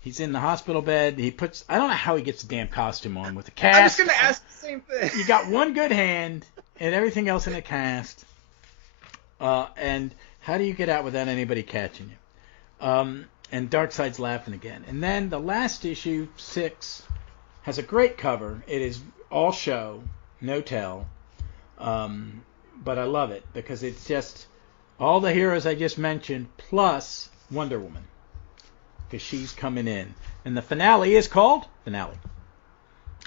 He's in the hospital bed. I don't know how he gets the damn costume on with the cast. I was going to ask the same thing. You got one good hand and everything else in a cast. And how do you get out without anybody catching you? And Darkseid's laughing again. And then the last issue, 6, has a great cover. It is all show, no tell. But I love it because it's just all the heroes I just mentioned plus Wonder Woman. Because she's coming in. And the finale is called Finale.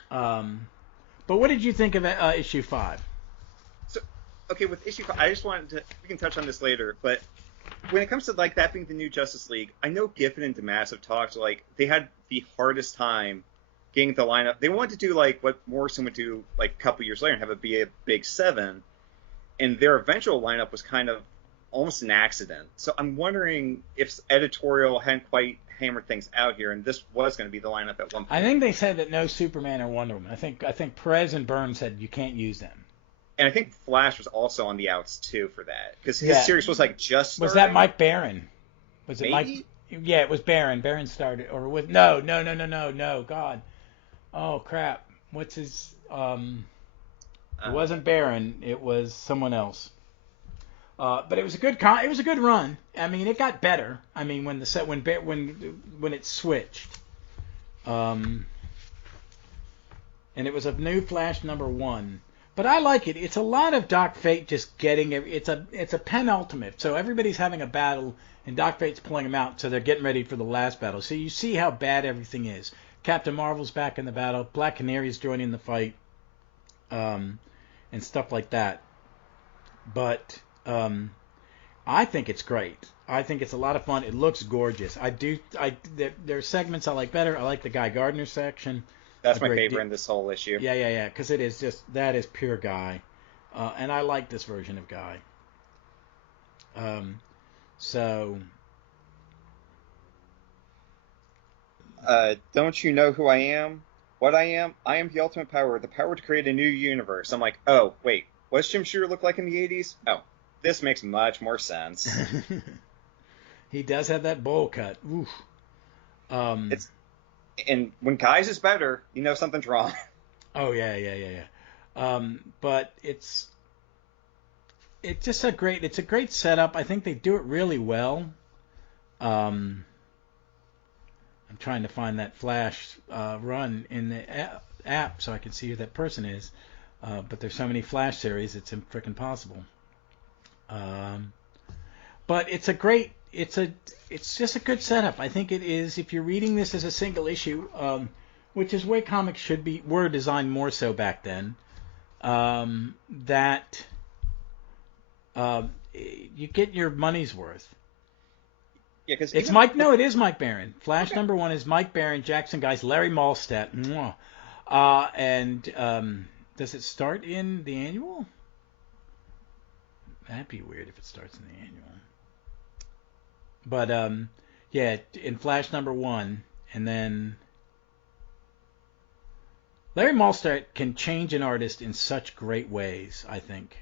But what did you think of issue 5? So, okay, with issue 5, I just wanted to... We can touch on this later, but... When it comes to that being the new Justice League, I know Giffen and Damass have talked they had the hardest time getting the lineup. They wanted to do what Morrison would do a couple years later and have it be a big 7, and their eventual lineup was kind of almost an accident. So I'm wondering if editorial hadn't quite hammered things out here, and this was going to be the lineup at one point. I think they said that no Superman or Wonder Woman. I think Perez and Byrne said you can't use them. And I think Flash was also on the outs, too, for that. Because his series was, just starting. Was that Mike Barron? Was it Maybe? Mike? Yeah, it was Barron. Barron started. Or with... No. God. Oh, crap. What's his... It wasn't Barron. It was someone else. But it was a good run. I mean, it got better. I mean, when it switched. And it was a new Flash #1. But I like it. It's a lot of Doc Fate just getting it. It's a penultimate. So everybody's having a battle, and Doc Fate's pulling them out. So they're getting ready for the last battle. So you see how bad everything is. Captain Marvel's back in the battle. Black Canary's joining the fight, and stuff like that. But I think it's great. I think it's a lot of fun. It looks gorgeous. There are segments I like better. I like the Guy Gardner section. That's my favorite in this whole issue. Yeah. Because it is that is pure Guy. And I like this version of Guy. Don't you know who I am? what I am the ultimate power, the power to create a new universe. I'm like, oh, wait, what's Jim Shooter look like in the 80s? Oh, this makes much more sense. He does have that bowl cut. Oof. And when Guys is better, you know something's wrong. Oh yeah. But it's just a great setup. I think they do it really well. I'm trying to find that Flash run in the app so I can see who that person is. But there's so many Flash series, it's freaking possible. But it's just a good setup. I think it is. If you're reading this as a single issue, which is the way comics were designed more so back then, that you get your money's worth. Yeah, because it's Mike. No, it is Mike Baron. Flash number 1 is Mike Baron, Jackson Guys, Larry Malstadt. And does it start in the annual? That'd be weird if it starts in the annual. But yeah, in Flash number 1, and then Larry Malstadt can change an artist in such great ways. I think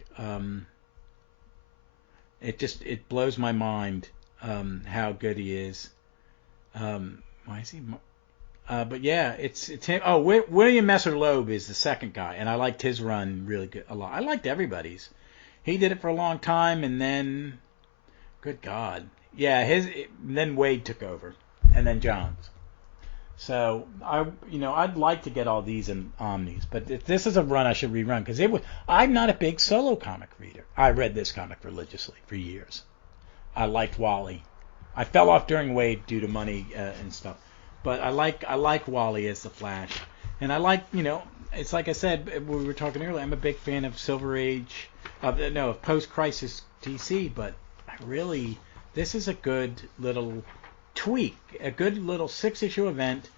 it blows my mind how good he is. Why is he? But yeah, it's him. Oh, William Messer Loeb is the second guy, and I liked his run really good a lot. I liked everybody's. He did it for a long time, and then, good God, yeah, then Wade took over, and then Johns. So I'd like to get all these in omnis, but if this is a run I should rerun because I'm not a big solo comic reader. I read this comic religiously for years. I liked Wally. I fell off during Wade due to money and stuff, but I like Wally as the Flash, and I like it's like I said we were talking earlier. I'm a big fan of Silver Age, of post-crisis DC, but this is a good little tweak, a good little 6-issue event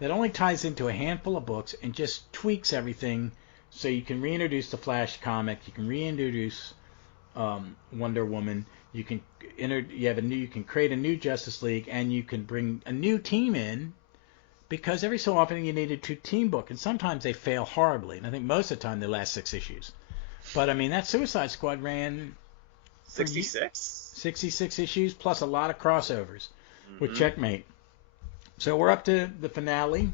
that only ties into a handful of books and just tweaks everything, so you can reintroduce the Flash comic, you can reintroduce Wonder Woman, you can create a new Justice League, and you can bring a new team in, because every so often you need a 2-team book, and sometimes they fail horribly, and I think most of the time they last 6 issues. But I mean, that Suicide Squad ran 66 issues plus a lot of crossovers with Checkmate. So we're up to the finale.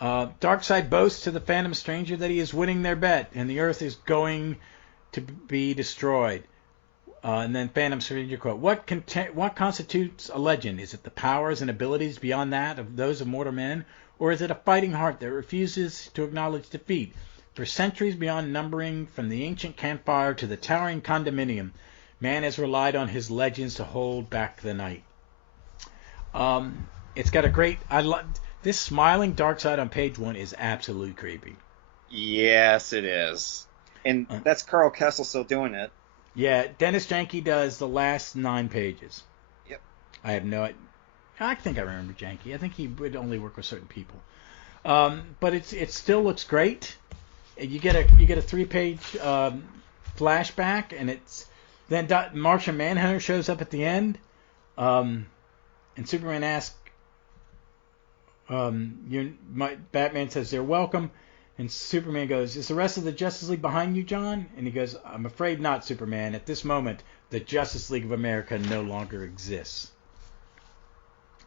Darkseid boasts to the Phantom Stranger that he is winning their bet and the Earth is going to be destroyed. And then Phantom Stranger quote, what constitutes a legend? Is it the powers and abilities beyond that of those of mortal men? Or is it a fighting heart that refuses to acknowledge defeat? For centuries beyond numbering, from the ancient campfire to the towering condominium, man has relied on his legends to hold back the night. It's got a great... this smiling Darkseid on page 1 is absolutely creepy. Yes, it is. And that's Karl Kesel still doing it. Yeah, Dennis Janke does the last 9 pages. Yep. I have no... I think I remember Janke. I think he would only work with certain people. But it still looks great. You get a 3-page flashback, and it's then Martian Manhunter shows up at the end, and Superman asks, Batman says they're welcome, and Superman goes, is the rest of the Justice League behind you, John? And he goes, I'm afraid not, Superman. At this moment, the Justice League of America no longer exists.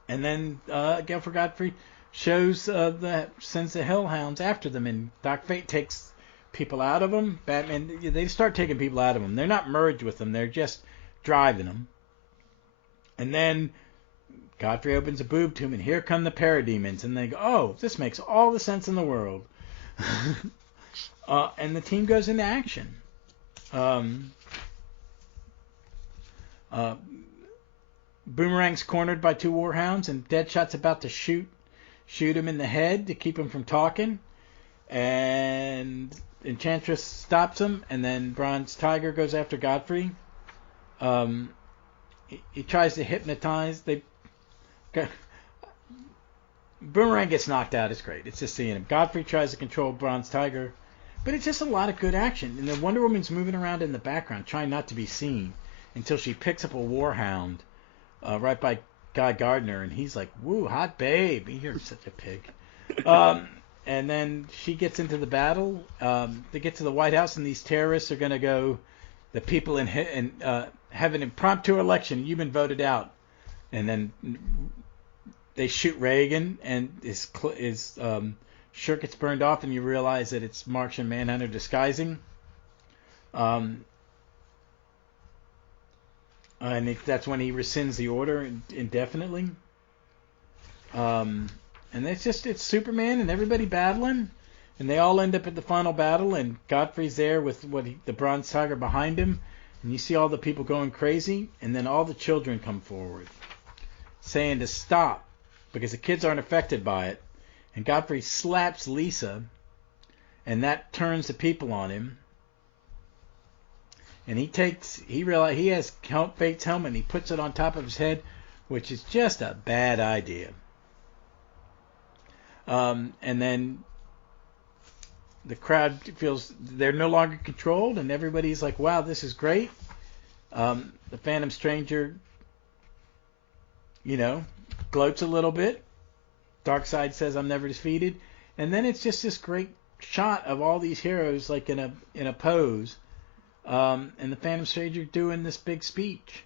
And then Godfrey sends the Hellhounds after them, and Doc Fate takes people out of them. Batman, they start taking people out of them. They're not merged with them. They're just driving them. And then Godfrey opens a boob to him, and here come the parademons. And they go, oh, this makes all the sense in the world. And the team goes into action. Boomerang's cornered by 2 Warhounds, and Deadshot's about to shoot him in the head to keep him from talking. And Enchantress stops him, and then Bronze Tiger goes after Godfrey. He tries to hypnotize. Boomerang gets knocked out. It's great. It's just seeing him. Godfrey tries to control Bronze Tiger, but it's just a lot of good action. And then Wonder Woman's moving around in the background, trying not to be seen, until she picks up a Warhound right by Guy Gardner, and he's like, "Woo, hot babe! You're such a pig." And then she gets into the battle. They get to the White House, and these terrorists are going to go. The people in have an impromptu election. You've been voted out, and then they shoot Reagan, and his shirt gets burned off, and you realize that it's Martian Manhunter disguising. And that's when he rescinds the order indefinitely. And it's Superman and everybody battling, and they all end up at the final battle, and Godfrey's there with the Bronze Tiger behind him, and you see all the people going crazy, and then all the children come forward, saying to stop, because the kids aren't affected by it, and Godfrey slaps Lisa, and that turns the people on him, and he realizes he has Fate's helmet, and he puts it on top of his head, which is just a bad idea. And then the crowd feels they're no longer controlled, and everybody's like, wow, this is great. The Phantom Stranger, gloats a little bit. Darkseid says, I'm never defeated. And then it's just this great shot of all these heroes like in a pose, and the Phantom Stranger doing this big speech.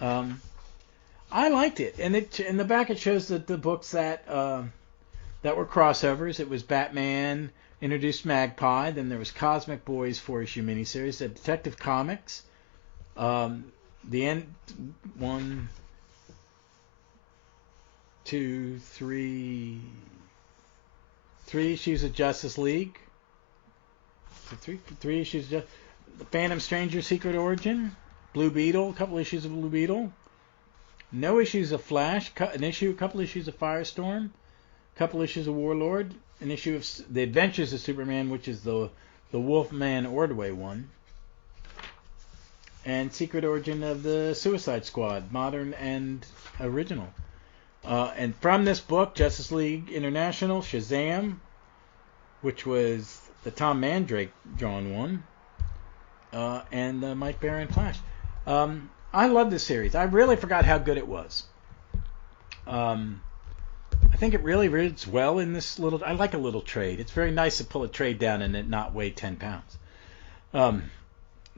I liked it. And in the back it shows the books that were crossovers. It was Batman introduced Magpie. Then there was Cosmic Boys 4-issue miniseries. The Detective Comics. The end. 1, 2, 3. 3 issues of Justice League. So three issues. The Phantom Stranger Secret Origin. Blue Beetle. A couple issues of Blue Beetle. No issues of Flash. A couple issues of Firestorm. Couple issues of Warlord, an issue of The Adventures of Superman, which is the Wolfman Ordway one, and Secret Origin of the Suicide Squad, modern and original. And from this book, Justice League International, Shazam, which was the Tom Mandrake drawn one, and the Mike Baron Flash. I love this series. I really forgot how good it was. I think it really reads well in this little. I like a little trade. It's very nice to pull a trade down and it not weigh 10 pounds.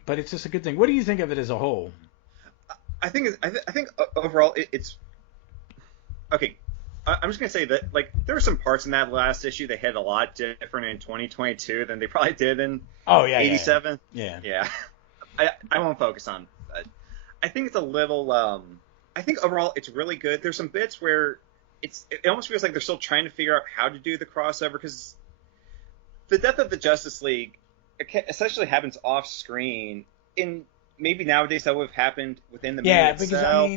But it's just a good thing. What do you think of it as a whole? I think overall it's okay. I'm just gonna say that there were some parts in that last issue that hit a lot different in 2022 than they probably did in 87. Yeah. I won't focus on. I think it's a little. I think overall it's really good. There's some bits where it almost feels like they're still trying to figure out how to do the crossover, because the death of the Justice League essentially happens off screen. In maybe nowadays that would have happened within the minute because itself.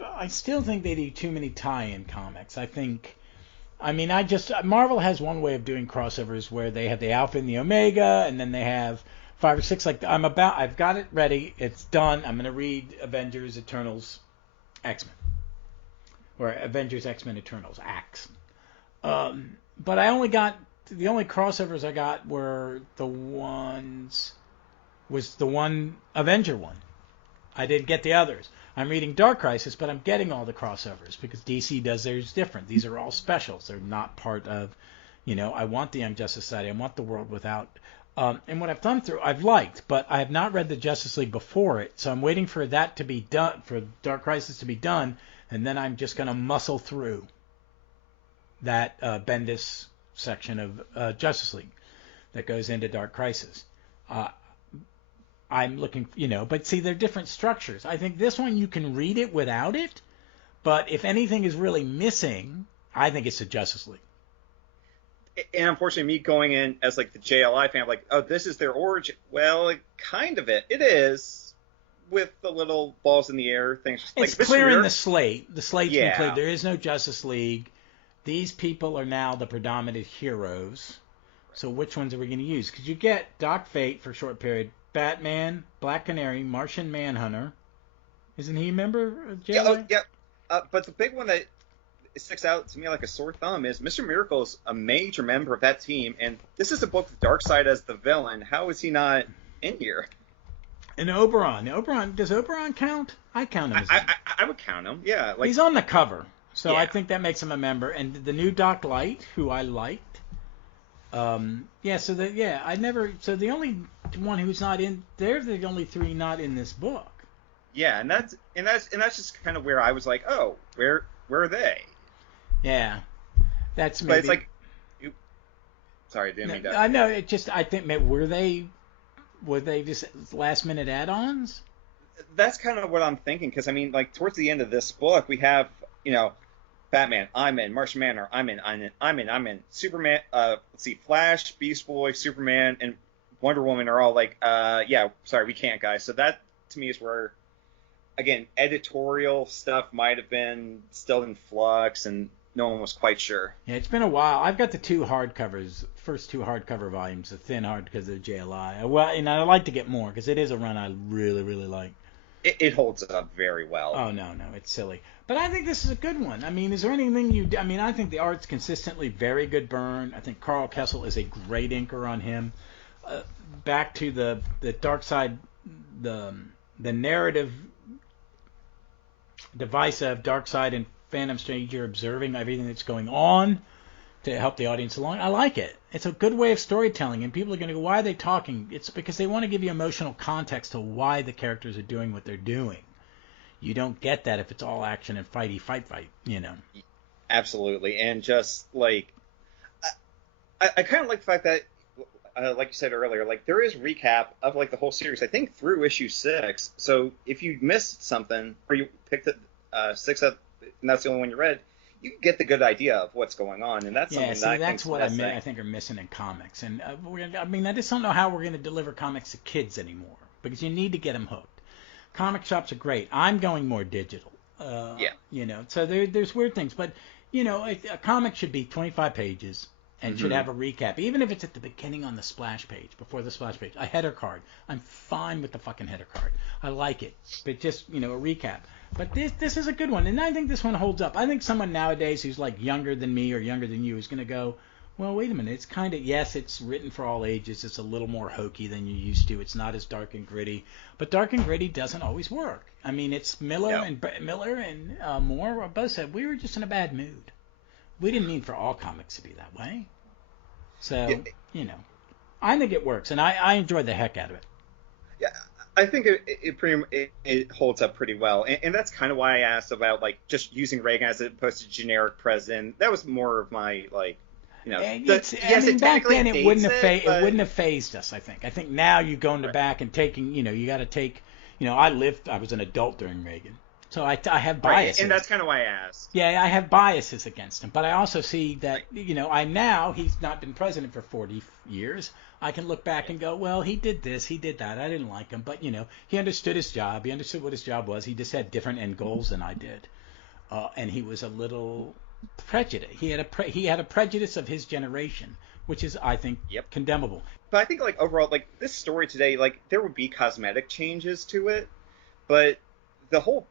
I still think they do too many tie-in comics. Marvel has one way of doing crossovers where they have the Alpha and the Omega, and then they have 5 or 6. I've got it ready. It's done. I'm gonna read Avengers, Eternals, X-Men. Or Avengers, X-Men, Eternals, Axe. But the only crossovers I got were the one Avenger one. I didn't get the others. I'm reading Dark Crisis, but I'm getting all the crossovers because DC does theirs different. These are all specials. They're not part of, I want the Young Justice Society. I want the world without. And what I've done I've liked, but I have not read the Justice League before it, so I'm waiting for that to be done, for Dark Crisis to be done. And then I'm just going to muscle through that Bendis section of Justice League that goes into Dark Crisis. I'm looking, but see, they're different structures. I think this one you can read it without it, but if anything is really missing, I think it's the Justice League. And unfortunately, me going in as the JLI fan, this is their origin. Well, kind of it is. With the little balls in the air things. It's clearing the slate. The slate's been cleared. There is no Justice League. These people are now the predominant heroes. So which ones are we going to use? Because you get Doc Fate for a short period, Batman, Black Canary, Martian Manhunter. Isn't he a member of JLA? Yeah. But the big one that sticks out to me like a sore thumb is Mr. Miracle is a major member of that team, and this is a book with Darkseid as the villain. How is he not in here? And Oberon. Does Oberon count? I count him as I would count him. Yeah, like he's on the cover, so Yeah. I think that makes him a member. And the new Doc Light, who I liked. Yeah. So the only one who's not in, they're the only three not in this book. Yeah, and that's just kind of where I was like, oh, where are they? Yeah, that's maybe. But it's like, sorry, I didn't mean that. I know. I think were they just last minute add-ons? That's kind of what I'm thinking, because I mean, like towards the end of this book, we have Batman, I'm in, Martian Manhunter, I'm in, Superman, let's see, Flash, Beast Boy, Superman, and Wonder Woman are all like, yeah, sorry, we can't, guys. So that to me is where, again, editorial stuff might have been still in flux, and no one was quite sure. Yeah, it's been a while. I've got the first two hardcover volumes, the thin hard because of the JLI. Well, and I'd like to get more because it is a run I really, really like. It holds up very well. Oh, no, it's silly. But I think this is a good one. I mean, is there anything I think the art's consistently very good burn. I think Karl Kesel is a great inker on him. Back to the Darkseid, the narrative device of Darkseid and Phantom Stranger observing everything that's going on to help the audience along. I like it. It's a good way of storytelling, and people are going to go, why are they talking? It's because they want to give you emotional context to why the characters are doing what they're doing. You don't get that if it's all action and fight. Absolutely, and just like I kind of like the fact that, like you said earlier, like there is recap of like the whole series. I think through issue 6. So if you missed something or you picked it 6 up, and that's the only one you read, you get the good idea of what's going on, and that's something that that's what I think are missing in comics. And I just don't know how we're going to deliver comics to kids anymore, because you need to get them hooked. Comic shops are great. I'm going more digital. So there's weird things, but a comic should be 25 pages and should have a recap, even if it's at the beginning on the splash page, before the splash page, a header card. I'm fine with the fucking header card. I like it, but just a recap. But this is a good one, and I think this one holds up. I think someone nowadays who's like younger than me or younger than you is going to go, well, wait a minute. It's kind of, yes, it's written for all ages. It's a little more hokey than you're used to. It's not as dark and gritty, but dark and gritty doesn't always work. I mean, it's Miller and Moore both said we were just in a bad mood. We didn't mean for all comics to be that way. So, I think it works, and I enjoy the heck out of it. Yeah, I think it holds up pretty well, and that's kind of why I asked about like just using Reagan as opposed to generic president. That was more of my like, back then it wouldn't have phased us. I think now you go into back and taking, you got to take, I was an adult during Reagan. So I have biases. And that's kind of why I asked. Yeah, I have biases against him. But I also see that, now he's not been president for 40 years. I can look back and go, well, he did this, he did that. I didn't like him. But, he understood his job. He understood what his job was. He just had different end goals than I did. And he was a little prejudiced. He had a prejudice of his generation, which is, I think, condemnable. But I think, like, overall, like, this story today, like, there would be cosmetic changes to it. But the whole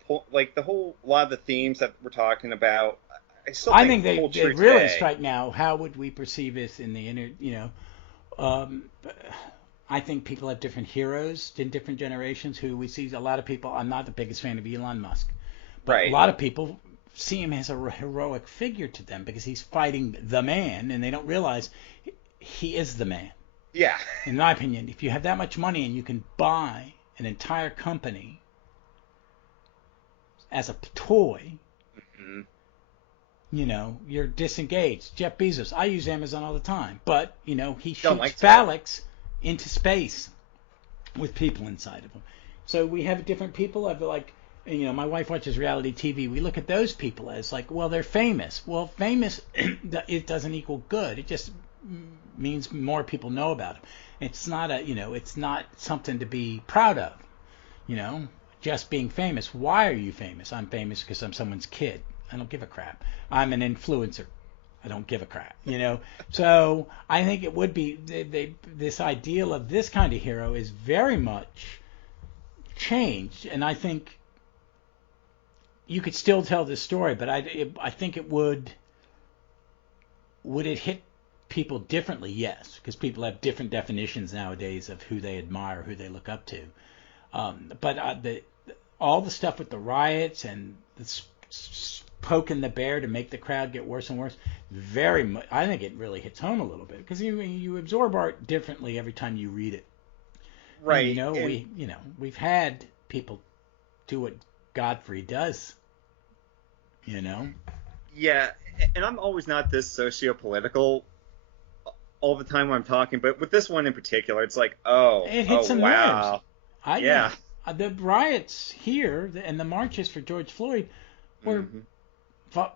lot of the themes that we're talking about, I think they really strike now. How would we perceive this in the I think people have different heroes in different generations. Who we see a lot of people. I'm not the biggest fan of Elon Musk, but a lot of people see him as a heroic figure to them because he's fighting the man, and they don't realize he is the man. Yeah. In my opinion, if you have that much money and you can buy an entire company as a toy, you're disengaged. Jeff Bezos, I use Amazon all the time, but he shoots phallics into space with people inside of them. So we have different people. I've like, my wife watches reality TV. We look at those people as like, well, they're famous. Well, famous, it doesn't equal good. It just means more people know about them. It's not it's not something to be proud of. Just being famous. Why are you famous? I'm famous because I'm someone's kid. I don't give a crap. I'm an influencer. I don't give a crap. So I think it would be this ideal of this kind of hero is very much changed, and I think you could still tell this story, but I think it would it hit people differently? Yes, because people have different definitions nowadays of who they admire, who they look up to. But all the stuff with the riots and the poking the bear to make the crowd get worse and worse, very much. I think it really hits home a little bit because you absorb art differently every time you read it. Right. And, we've had people do what Godfrey does. Yeah, and I'm always not this socio-political all the time when I'm talking, but with this one in particular, it's like, it hits some wow. nerves. Yeah. The riots here and the marches for George Floyd were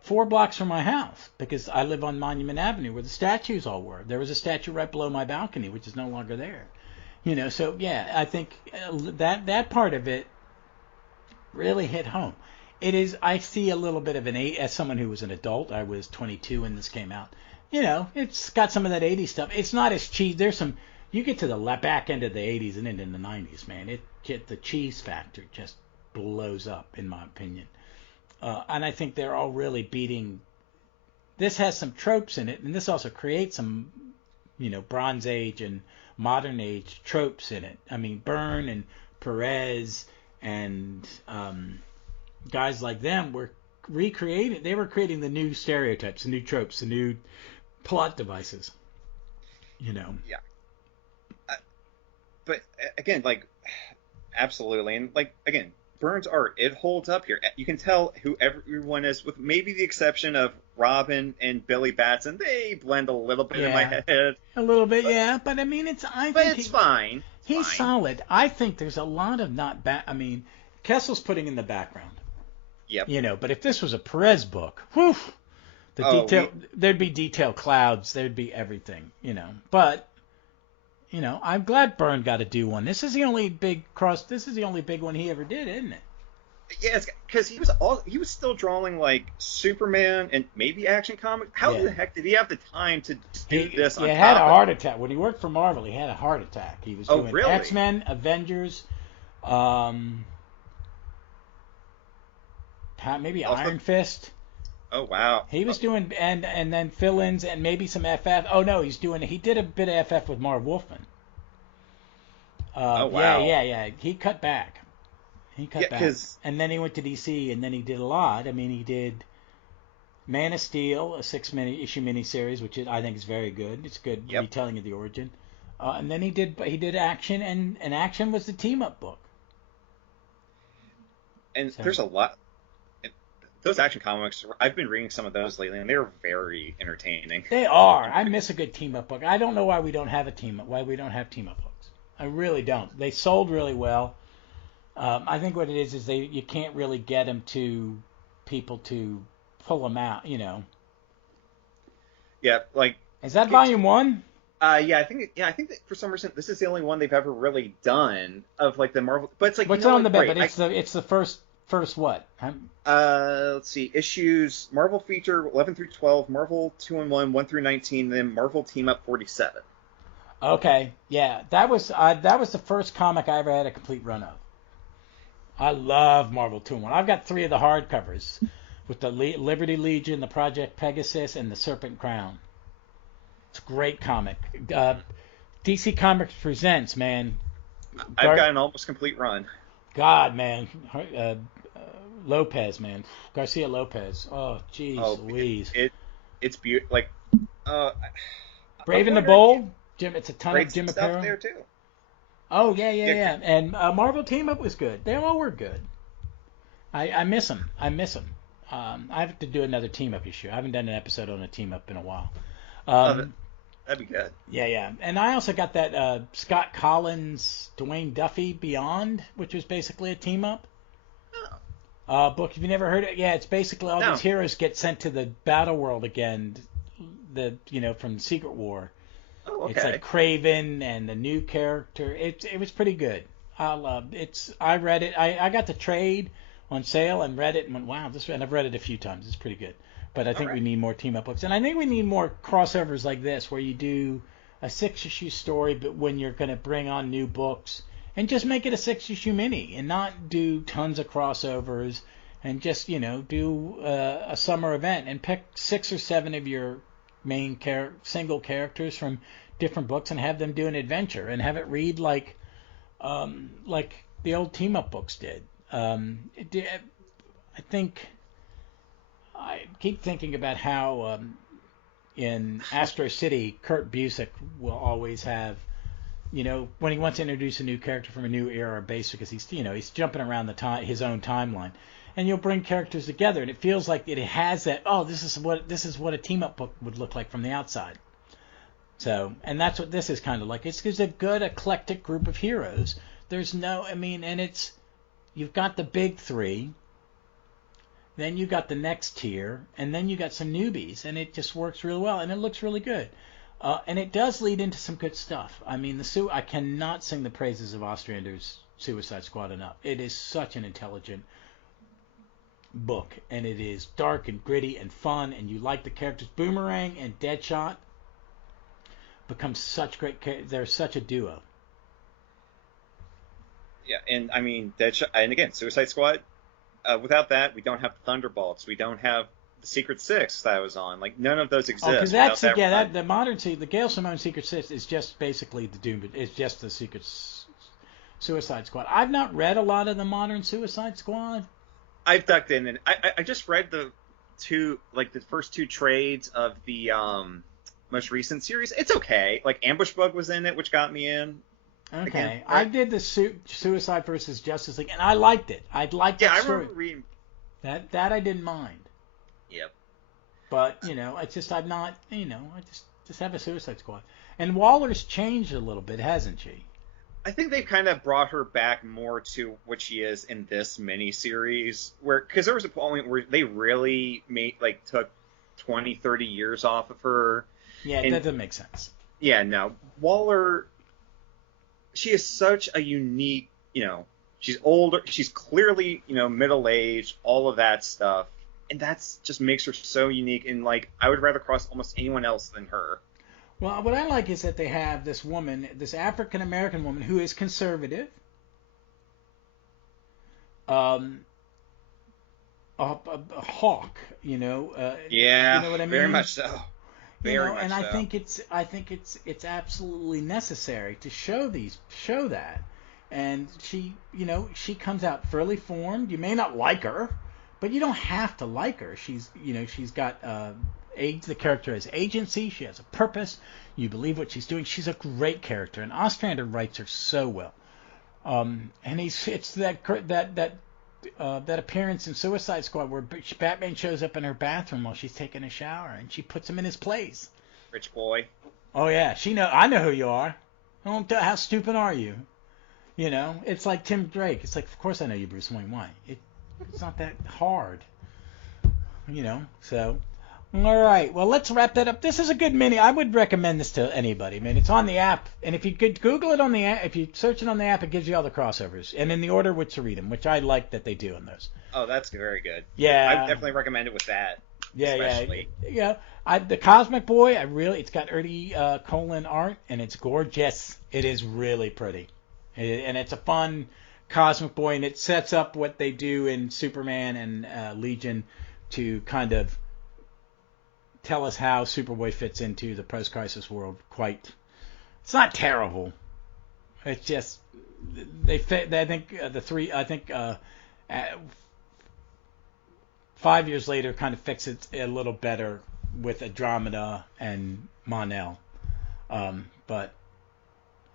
4 blocks from my house because I live on Monument Avenue where the statues all were. There was a statue right below my balcony, which is no longer there. So yeah, I think that part of it really hit home. It is. I see a little bit of as someone who was an adult. I was 22 when this came out. It's got some of that 80s stuff. It's not as cheesy. There's some. You get to the back end of the 80s and into the 90s, man. The cheese factor just blows up, in my opinion. And I think they're all really beating. This has some tropes in it, and this also creates some, Bronze Age and modern age tropes in it. I mean, Byrne and Perez and guys like them were recreating. They were creating the new stereotypes, the new tropes, the new plot devices. Yeah. But again, absolutely, and again, Byrne's art, it holds up here. You can tell who everyone is, with maybe the exception of Robin and Billy Batson. They blend a little bit in my head. A little bit, yeah. But I mean, it's fine. He's solid. I think there's a lot of not bad. I mean, Kesel's putting in the background. Yep. But if this was a Perez book, whew, there'd be detailed clouds. There'd be everything. But. I'm glad Byrne got to do one. This is the only big one he ever did, isn't it? Yeah, because he was still drawing Superman and maybe Action Comics. How the heck did he have the time to do this? He had a heart attack when he worked for Marvel. He had a heart attack. He was doing really? X-Men, Avengers, maybe Iron Fist. Oh wow! He was doing and then fill-ins and maybe some FF. Oh no, he did a bit of FF with Marv Wolfman. Oh wow! Yeah. He cut back. Back. And then he went to DC and then he did a lot. I mean, he did Man of Steel, a 6-issue miniseries, which I think is very good. It's good retelling of the origin. And then he did Action, and Action was the team-up book. And there's a lot. Those Action Comics, I've been reading some of those lately, and they're very entertaining. They are. I miss a good team-up book. I don't know why we don't have team-up books. I really don't. They sold really well. I think what it is you can't really get them to people to pull them out, Yeah, Is that volume 1? I think that for some reason this is the only one they've ever really done of the Marvel. But it's what's on the back? But it's the first what? Let's see. Issues Marvel Feature 11 through 12, Marvel 2-in-1 1 through 19, then Marvel Team Up 47. Okay, yeah, that was the first comic I ever had a complete run of. I love Marvel 2-in-1. I've got 3 of the hardcovers with the Liberty Legion, the Project Pegasus, and the Serpent Crown. It's a great comic. DC Comics presents, man. I've got an almost complete run. God, man. Lopez, man. Garcia Lopez. Oh, jeez Louise. It's beautiful. Brave and the Bold. Jim, it's a ton of Jim stuff Aparo. there too. Oh, yeah. And Marvel Team Up was good. They all were good. I miss them. I have to do another Team Up issue. I haven't done an episode on a Team Up in a while. That'd be good. Yeah. And I also got that Scott Collins, Dwayne Duffy Beyond, which was basically a Team Up. Book. Have you never heard it? Yeah, it's basically all these heroes get sent to the battle world again, from Secret War. Oh, okay. It's like Kraven and the new character. It was pretty good. I read it. I got the trade on sale and read it and went, wow, and I've read it a few times. It's pretty good. But I think we need more team-up books. And I think we need more crossovers like this where you do a 6-issue story, but when you're going to bring on new books, and just make it a 6-issue mini and not do tons of crossovers and just, do a summer event and pick 6 or 7 of your main single characters from different books and have them do an adventure and have it read like the old team up books did. I think I keep thinking about how in Astro City, Kurt Busiek will always have, when he wants to introduce a new character from a new era base, because he's jumping around his own timeline, and you'll bring characters together, and it feels like it has that. Oh, this is what a team up book would look like from the outside. So, and that's what this is kind of like. It's a good eclectic group of heroes. There's no, and you've got the big three, then you got the next tier, and then you got some newbies, and it just works really well, and it looks really good. And it does lead into some good stuff. I mean, I cannot sing the praises of Ostrander's Suicide Squad enough. It is such an intelligent book, and it is dark and gritty and fun, and you like the characters. Boomerang and Deadshot become such great characters. They're such a duo. Yeah, and I mean, Deadshot, and again, Suicide Squad. Without that, we don't have the Thunderbolts. We don't have the Secret Six that I was on. Like, none of those exist. Oh, because that's the modern the Gail Simone Secret Six is just basically the Doom. It's just the Secret Suicide Squad. I've not read a lot of the modern Suicide Squad. I've ducked in, and I just read the first two trades of the most recent series. It's okay. Like, Ambush Bug was in it, which got me in. Okay, again, right? I did the Suicide versus Justice League, and I liked it. I liked that story. Remember reading that. I didn't mind. Yep. But it's just I'm not. I just have a Suicide Squad. And Waller's changed a little bit, hasn't she? I think they've kind of brought her back more to what she is in this miniseries, because there was a point where they really took 20, 30 years off of her. Yeah, that doesn't make sense. Yeah, no, Waller. She is such a unique, she's older, she's clearly, middle-aged, all of that stuff. And that's just makes her so unique. And, I would rather cross almost anyone else than her. Well, what I like is that they have this woman, this African-American woman who is conservative. A hawk, Yeah, you know what I mean? Very much so. I think it's absolutely necessary to show that. And she comes out fairly formed. You may not like her, but you don't have to like her. She's got the character has agency. She has a purpose. You believe what she's doing. She's a great character, and Ostrander writes her so well. And it's that appearance in Suicide Squad where Batman shows up in her bathroom while she's taking a shower, and she puts him in his place. Rich boy. Oh yeah, I know who you are. How stupid are you? It's like Tim Drake. It's like, of course I know you, Bruce Wayne. Why? It's not that hard. So. All right. Well, let's wrap that up. This is a good mini. I would recommend this to anybody. I mean, it's on the app, and if you could Google it on the app, if you search it on the app, it gives you all the crossovers and in the order which to read them, which I like that they do in those. Oh, that's very good. Yeah. I definitely recommend it with that. Yeah, especially. Yeah. The Cosmic Boy, it's got Ernie Colin art, and it's gorgeous. It is really pretty, and it's a fun Cosmic Boy, and it sets up what they do in Superman and Legion to kind of tell us how Superboy fits into the post-crisis world. It's not terrible. It's just they fit. I think 5 years later kind of fix it a little better with Andromeda and Mon-El. But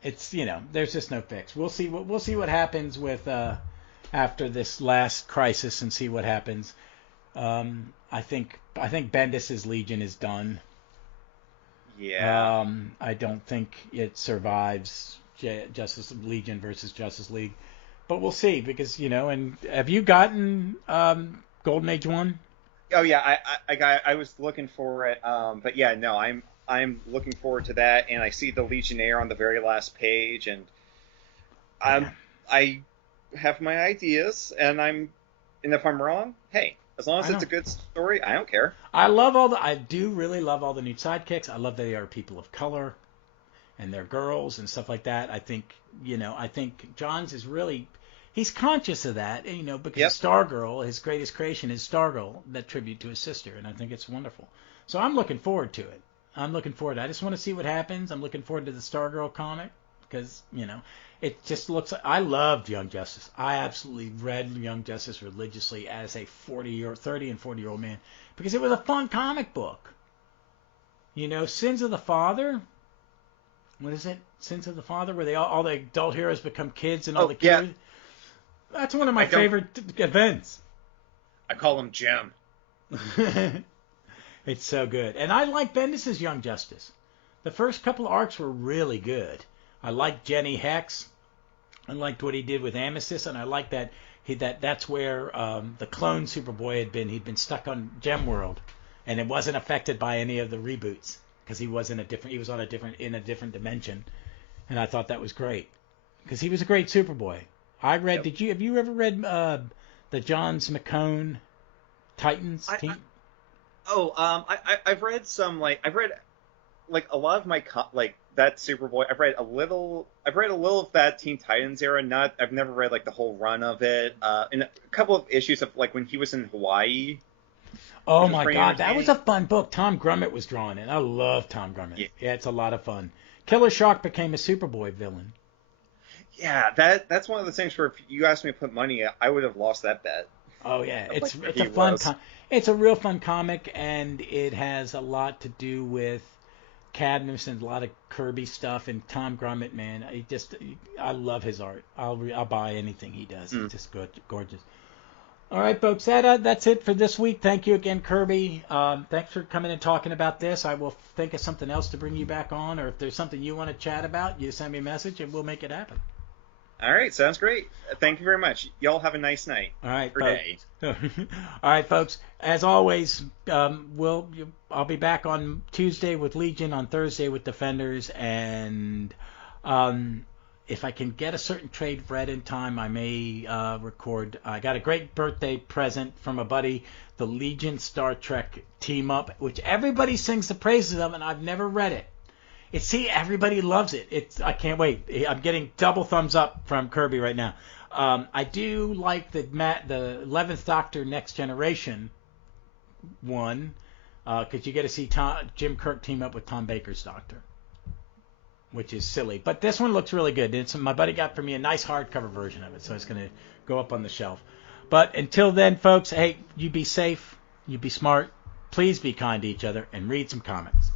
it's there's just no fix. We'll see what happens with after this last crisis and see what happens. I think Bendis's Legion is done. Yeah. I don't think it survives Justice Legion versus Justice League, but we'll see because And have you gotten Golden Age 1? Oh yeah, I was looking for it. But yeah, no, I'm looking forward to that, and I see the Legionnaire on the very last page, and I have my ideas, and if I'm wrong, hey. As long as it's a good story, I don't care. I do really love all the new sidekicks. I love that they are people of color and they're girls and stuff like that. I think John's is really, he's conscious of that, because Stargirl, his greatest creation is Stargirl, that tribute to his sister, and I think it's wonderful. So I'm looking forward to it. I just want to see what happens. I'm looking forward to the Stargirl comic because, it just looks like, I loved Young Justice. I absolutely read Young Justice religiously as a 30 and 40-year-old man because it was a fun comic book. You know, Sins of the Father. What is it? Sins of the Father, where all the adult heroes become kids and all the kids. Yeah. That's one of my favorite events. I call him Jim. It's so good. And I like Bendis' Young Justice. The first couple of arcs were really good. I liked Jenny Hex. I liked what he did with Amethyst, and I liked that's where the clone Superboy had been. He'd been stuck on Gem World, and it wasn't affected by any of the reboots because he was in a different dimension, and I thought that was great because he was a great Superboy. I read. Yep. Have you ever read the Johns McCone Titans team? I've read some I've read a lot of my that Superboy. I've read a little of that Teen Titans era. I've never read the whole run of it. And a couple of issues of when he was in Hawaii. Oh my God, that was a fun book. Tom Grummett was drawing it. I love Tom Grummett. Yeah, it's a lot of fun. Killer Shark became a Superboy villain. Yeah, that's one of the things where if you asked me to put money, I would have lost that bet. Oh yeah, it's a fun. It's a real fun comic, and it has a lot to do with Cadmus and a lot of Kirby stuff. And Tom Grummett, man, I love his art. I'll buy anything he does. It's just good, gorgeous. All right, folks, that's it for this week. Thank you again, Kirby. Thanks for coming and talking about this. I will think of something else to bring you back on, or if there's something you want to chat about, you send me a message and we'll make it happen. All right, sounds great. Thank you very much. Y'all have a nice night. All right, or day. All right, folks. As always, I'll be back on Tuesday with Legion, on Thursday with Defenders, and if I can get a certain trade read in time, I may record. I got a great birthday present from a buddy, the Legion Star Trek team up, which everybody sings the praises of, and I've never read it. Everybody loves it. I can't wait. I'm getting double thumbs up from Kirby right now. I do like the 11th Doctor Next Generation one, because you get to see Jim Kirk team up with Tom Baker's Doctor, which is silly. But this one looks really good. My buddy got for me a nice hardcover version of it, so it's going to go up on the shelf. But until then, folks, hey, you be safe, you be smart, please be kind to each other, and read some comics.